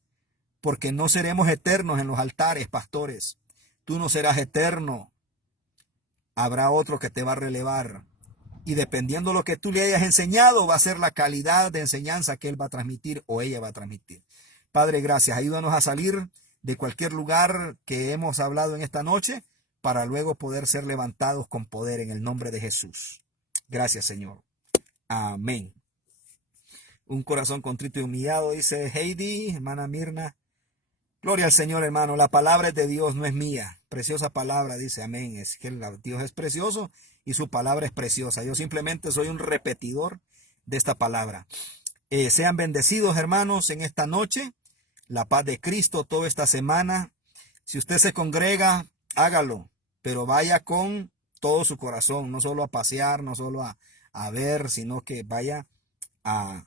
porque no seremos eternos en los altares, pastores. Tú no serás eterno. Habrá otro que te va a relevar. Y dependiendo de lo que tú le hayas enseñado, va a ser la calidad de enseñanza que él va a transmitir o ella va a transmitir. Padre, gracias. Ayúdanos a salir de cualquier lugar que hemos hablado en esta noche para luego poder ser levantados con poder en el nombre de Jesús. Gracias, Señor. Amén. Un corazón contrito y humillado, dice Heidi, hermana Mirna. Gloria al Señor, hermano. La palabra es de Dios, no es mía. Preciosa palabra, dice amén. Es que Dios es precioso y su palabra es preciosa. Yo simplemente soy un repetidor de esta palabra. Sean bendecidos, hermanos, en esta noche. La paz de Cristo toda esta semana. Si usted se congrega, hágalo, pero vaya con todo su corazón, no solo a pasear, no solo a ver, sino que vaya a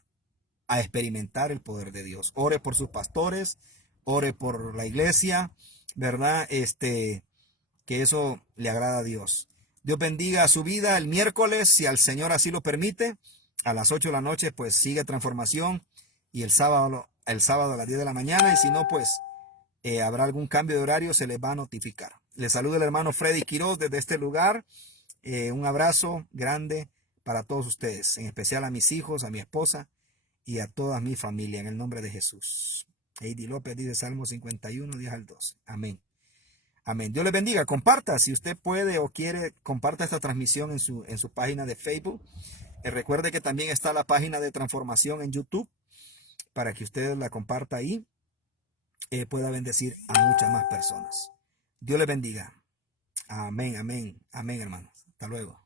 experimentar el poder de Dios. Ore por sus pastores, ore por la iglesia, ¿verdad? Que eso le agrada a Dios. Dios bendiga su vida el miércoles, si al Señor así lo permite, a las 8 de la noche, pues sigue transformación, y el sábado a las 10 de la mañana, y si no, pues habrá algún cambio de horario, se les va a notificar. Les saluda el hermano Freddy Quiroz desde este lugar. Un abrazo grande para todos ustedes, en especial a mis hijos, a mi esposa y a toda mi familia, en el nombre de Jesús. Heidi López dice Salmo 51, 10 al 12. Amén. Amén. Dios les bendiga. Comparta, si usted puede o quiere, comparta esta transmisión en su página de Facebook. Recuerde que también está la página de transformación en YouTube para que usted la comparta ahí. Pueda bendecir a muchas más personas. Dios les bendiga. Amén, amén, amén, hermanos. Hasta luego.